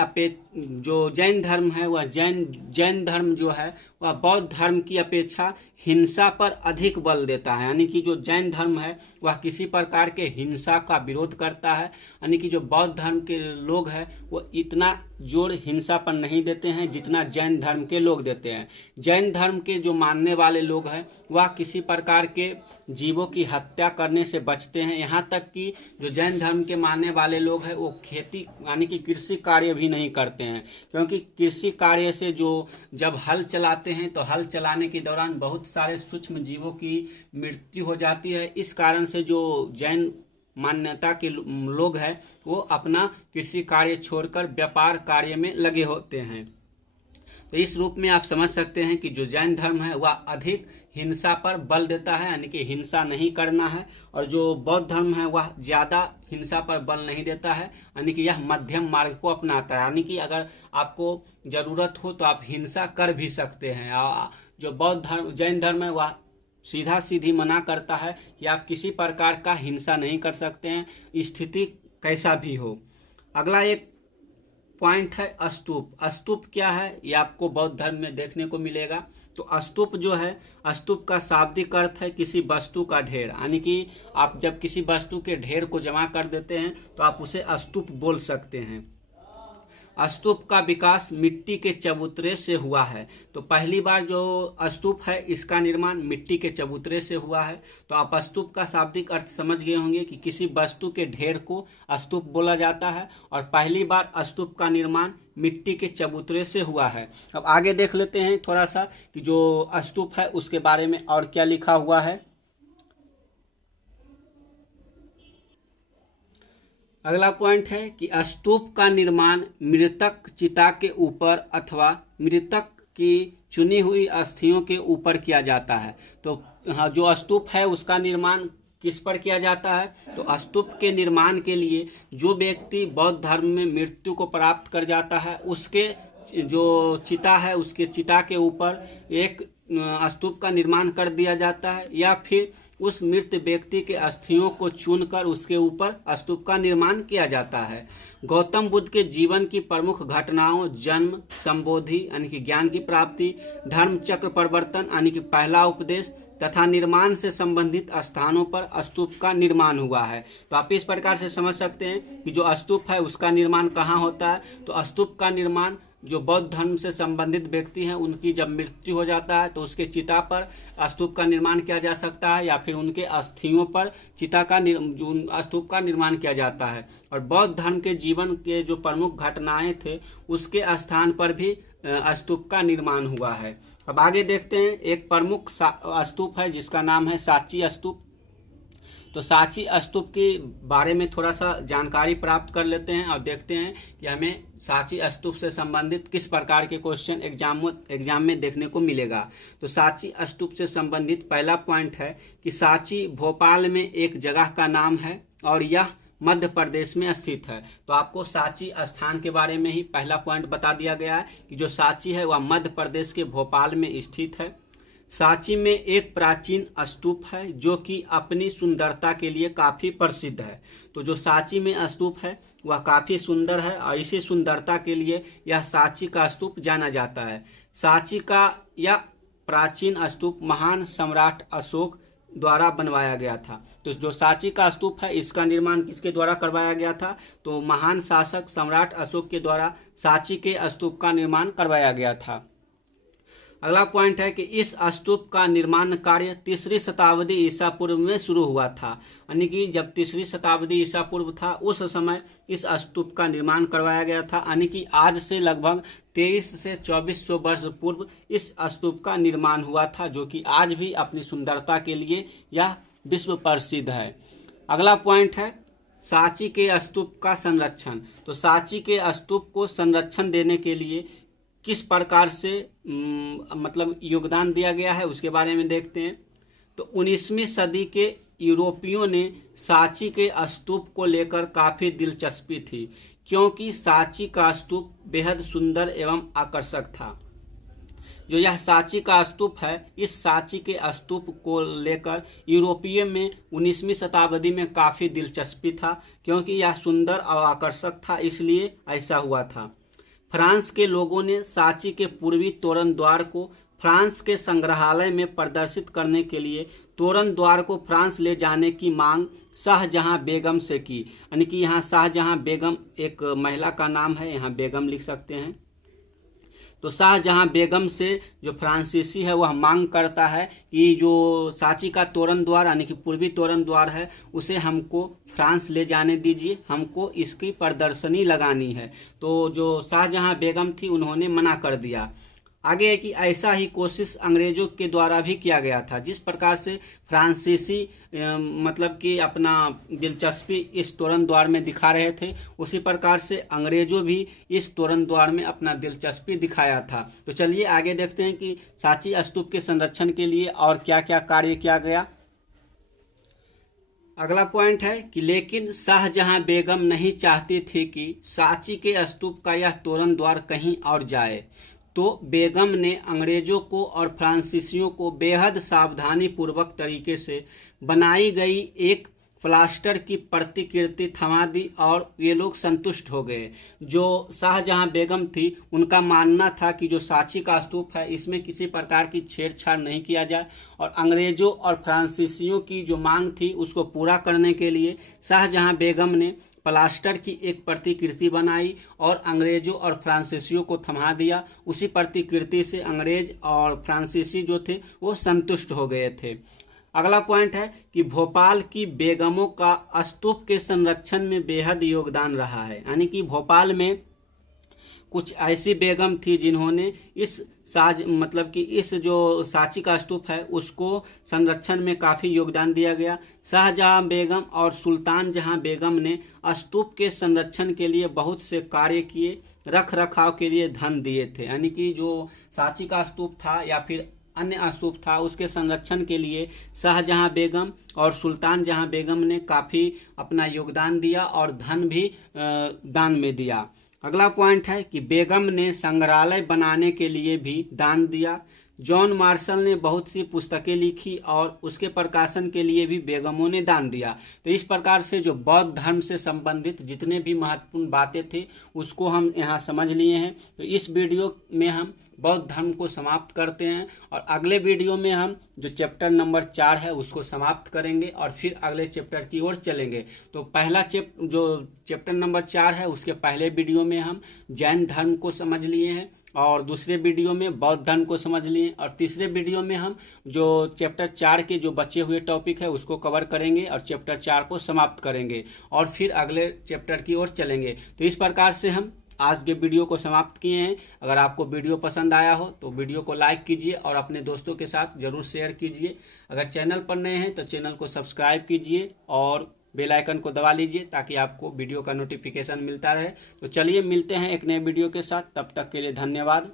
जो जैन धर्म है वह जैन धर्म जो है वह बौद्ध धर्म की अपेक्षा हिंसा पर अधिक बल देता है, यानी कि जो जैन धर्म है वह किसी प्रकार के हिंसा का विरोध करता है, यानी कि जो बौद्ध धर्म के लोग हैं वो इतना जोर हिंसा पर नहीं देते हैं जितना जैन धर्म के लोग देते हैं। जैन धर्म के जो मानने वाले लोग हैं वह किसी प्रकार के जीवों की हत्या करने से बचते हैं। यहाँ तक कि जो जैन धर्म के मानने वाले लोग हैं वो खेती यानी कि कृषि कार्य भी नहीं करते हैं, क्योंकि कृषि कार्य से जो जब हल चलाते हैं तो हल चलाने के दौरान बहुत सारे सूक्ष्म जीवों की मृत्यु हो जाती है। इस कारण से जो जैन मान्यता के लोग हैं वो अपना कृषि कार्य छोड़कर व्यापार कार्य में लगे होते हैं। तो इस रूप में आप समझ सकते हैं कि जो जैन धर्म है वह अधिक हिंसा पर बल देता है, यानी कि हिंसा नहीं करना है। और जो बौद्ध धर्म है वह ज्यादा हिंसा पर बल नहीं देता है, यानी कि यह मध्यम मार्ग को अपनाता है, यानी कि अगर आपको जरूरत हो तो आप हिंसा कर भी सकते हैं। जो बौद्ध धर्म जैन धर्म है वह सीधा सीधी मना करता है कि आप किसी प्रकार का हिंसा नहीं कर सकते हैं, स्थिति कैसा भी हो। अगला एक पॉइंट है स्तूप। स्तूप क्या है ये आपको बौद्ध धर्म में देखने को मिलेगा। तो स्तूप जो है, स्तूप का शाब्दिक अर्थ है किसी वस्तु का ढेर, यानी कि आप जब किसी वस्तु के ढेर को जमा कर देते हैं तो आप उसे स्तूप बोल सकते हैं। स्तूप का विकास मिट्टी के चबूतरे से हुआ है। तो पहली बार जो स्तूप है इसका निर्माण मिट्टी के चबूतरे से हुआ है। तो आप स्तूप का शाब्दिक अर्थ समझ गए होंगे कि किसी वस्तु के ढेर को स्तूप बोला जाता है, और पहली बार स्तूप का निर्माण मिट्टी के चबूतरे से हुआ है। अब आगे देख लेते हैं थोड़ा सा कि जो स्तूप है उसके बारे में और क्या लिखा हुआ है। अगला पॉइंट है कि स्तूप का निर्माण मृतक चिता के ऊपर अथवा मृतक की चुनी हुई अस्थियों के ऊपर किया जाता है। तो हाँ, जो स्तूप है उसका निर्माण किस पर किया जाता है? तो स्तूप के निर्माण के लिए जो व्यक्ति बौद्ध धर्म में मृत्यु को प्राप्त कर जाता है उसके जो चिता है उसके चिता के ऊपर एक स्तूप का निर्माण कर दिया जाता है, या फिर उस मृत व्यक्ति के अस्थियों को चुनकर उसके ऊपर स्तूप का निर्माण किया जाता है। गौतम बुद्ध के जीवन की प्रमुख घटनाओं जन्म, संबोधि यानी कि ज्ञान की प्राप्ति, धर्म चक्र परिवर्तन यानी कि पहला उपदेश तथा निर्माण से संबंधित स्थानों पर स्तूप का निर्माण हुआ है। तो आप इस प्रकार से समझ सकते हैं कि जो स्तूप है उसका निर्माण कहाँ होता है। तो स्तूप का निर्माण जो बौद्ध धर्म से संबंधित व्यक्ति हैं उनकी जब मृत्यु हो जाता है तो उसके चिता पर स्तूप का निर्माण किया जा सकता है, या फिर उनके अस्थियों पर चिता का स्तूप का निर्माण किया जाता है। और बौद्ध धर्म के जीवन के जो प्रमुख घटनाएं थे उसके स्थान पर भी स्तूप का निर्माण हुआ है। अब आगे देखते हैं, एक प्रमुख स्तूप है जिसका नाम है सांची स्तूप। तो सांची स्तूप के बारे में थोड़ा सा जानकारी प्राप्त कर लेते हैं और देखते हैं कि हमें सांची स्तूप से संबंधित किस प्रकार के क्वेश्चन एग्जाम में देखने को मिलेगा। तो सांची स्तूप से संबंधित पहला पॉइंट है कि सांची भोपाल में एक जगह का नाम है और यह मध्य प्रदेश में स्थित है। तो आपको सांची स्थान के बारे में ही पहला पॉइंट बता दिया गया है कि जो सांची है वह मध्य प्रदेश के भोपाल में स्थित है। सांची में एक प्राचीन स्तूप है जो कि अपनी सुंदरता के लिए काफी प्रसिद्ध है। तो जो सांची में स्तूप है वह काफी सुंदर है और इसी सुंदरता के लिए यह सांची का स्तूप जाना जाता है। सांची का यह प्राचीन स्तूप महान सम्राट अशोक द्वारा बनवाया गया था। तो जो सांची का स्तूप है इसका निर्माण किसके द्वारा करवाया गया था? तो महान शासक सम्राट अशोक के द्वारा सांची के स्तूप का निर्माण करवाया गया था। अगला पॉइंट है कि इस स्तूप का निर्माण कार्य 3री शताब्दी ईसा पूर्व में शुरू हुआ था, यानी कि जब 3री शताब्दी ईसा पूर्व था उस समय इस स्तूप का निर्माण करवाया गया था, यानी कि आज से लगभग 23 से 2400 वर्ष पूर्व इस स्तूप का निर्माण हुआ था, जो कि आज भी अपनी सुंदरता के लिए यह विश्व प्रसिद्ध है। अगला पॉइंट है सांची के स्तूप का संरक्षण। तो सांची के स्तूप को संरक्षण देने के लिए किस प्रकार से मतलब योगदान दिया गया है उसके बारे में देखते हैं। तो 19वीं सदी के यूरोपियों ने सांची के स्तूप को लेकर काफी दिलचस्पी थी, क्योंकि सांची का स्तूप बेहद सुंदर एवं आकर्षक था। जो यह सांची का स्तूप है, इस सांची के स्तूप को लेकर यूरोपीय में 19वीं शताब्दी में काफी दिलचस्पी था, क्योंकि यह सुंदर और आकर्षक था, इसलिए ऐसा हुआ था। फ्रांस के लोगों ने सांची के पूर्वी तोरण द्वार को फ्रांस के संग्रहालय में प्रदर्शित करने के लिए तोरण द्वार को फ्रांस ले जाने की मांग शाहजहां बेगम से की, यानी कि यहाँ शाहजहां बेगम एक महिला का नाम है, यहाँ बेगम लिख सकते हैं। तो शाहजहां बेगम से जो फ्रांसीसी है वह मांग करता है कि जो सांची का तोरण द्वार यानी कि पूर्वी तोरण द्वार है उसे हमको फ्रांस ले जाने दीजिए, हमको इसकी प्रदर्शनी लगानी है। तो जो शाहजहां बेगम थी उन्होंने मना कर दिया। आगे है कि ऐसा ही कोशिश अंग्रेजों के द्वारा भी किया गया था। जिस प्रकार से फ्रांसीसी मतलब कि अपना दिलचस्पी इस तोरण द्वार में दिखा रहे थे, उसी प्रकार से अंग्रेजों भी इस तोरण द्वार में अपना दिलचस्पी दिखाया था। तो चलिए आगे देखते हैं कि सांची स्तूप के संरक्षण के लिए और क्या क्या कार्य किया गया। अगला पॉइंट है कि लेकिन शाहजहां बेगम नहीं चाहती थी कि सांची के स्तूप का यह तोरण द्वार कहीं और जाए, तो बेगम ने अंग्रेजों को और फ्रांसीसियों को बेहद सावधानी पूर्वक तरीके से बनाई गई एक प्लास्टर की प्रतिकृति थमा दी और ये लोग संतुष्ट हो गए। जो शाहजहां बेगम थी उनका मानना था कि जो सांची का स्तूप है इसमें किसी प्रकार की छेड़छाड़ नहीं किया जाए, और अंग्रेजों और फ्रांसीसियों की जो मांग थी उसको पूरा करने के लिए शाहजहां बेगम ने प्लास्टर की एक प्रतिकृति बनाई और अंग्रेजों और फ्रांसीसियों को थमा दिया। उसी प्रतिकृति से अंग्रेज और फ्रांसीसी जो थे वो संतुष्ट हो गए थे। अगला पॉइंट है कि भोपाल की बेगमों का स्तूप के संरक्षण में बेहद योगदान रहा है, यानी कि भोपाल में कुछ ऐसी बेगम थी जिन्होंने इस मतलब कि इस जो सांची का स्तूप है उसको संरक्षण में काफी योगदान दिया गया। शाहजहां बेगम और सुल्तान जहां बेगम ने स्तूप के संरक्षण के लिए बहुत से कार्य किए, रख रखाव के लिए धन दिए थे, यानी कि जो सांची का स्तूप था या फिर अन्य स्तूप था उसके संरक्षण के लिए शाहजहां बेगम और सुल्तान जहां बेगम ने काफी अपना योगदान दिया और धन भी दान में दिया। अगला पॉइंट है कि बेगम ने संग्रहालय बनाने के लिए भी दान दिया। जॉन मार्शल ने बहुत सी पुस्तकें लिखी और उसके प्रकाशन के लिए भी बेगमों ने दान दिया। तो इस प्रकार से जो बौद्ध धर्म से संबंधित जितने भी महत्वपूर्ण बातें थे उसको हम यहाँ समझ लिए हैं। तो इस वीडियो में हम बौद्ध धर्म को समाप्त करते हैं और अगले वीडियो में हम जो चैप्टर नंबर 4 है उसको समाप्त करेंगे और फिर अगले चैप्टर की ओर चलेंगे। तो पहला जो चैप्टर नंबर 4 है उसके पहले वीडियो में हम जैन धर्म को समझ लिए हैं और दूसरे वीडियो में बौद्ध धर्म को समझ लिए और तीसरे वीडियो में हम जो चैप्टर 4 के जो बचे हुए टॉपिक है उसको कवर करेंगे और चैप्टर 4 को समाप्त करेंगे और फिर अगले चैप्टर की ओर चलेंगे। तो इस प्रकार से हम आज के वीडियो को समाप्त किए हैं। अगर आपको वीडियो पसंद आया हो तो वीडियो को लाइक कीजिए और अपने दोस्तों के साथ जरूर शेयर कीजिए। अगर चैनल पर नए हैं तो चैनल को सब्सक्राइब कीजिए और बेल आइकन को दबा लीजिए ताकि आपको वीडियो का नोटिफिकेशन मिलता रहे। तो चलिए मिलते हैं एक नए वीडियो के साथ, तब तक के लिए धन्यवाद।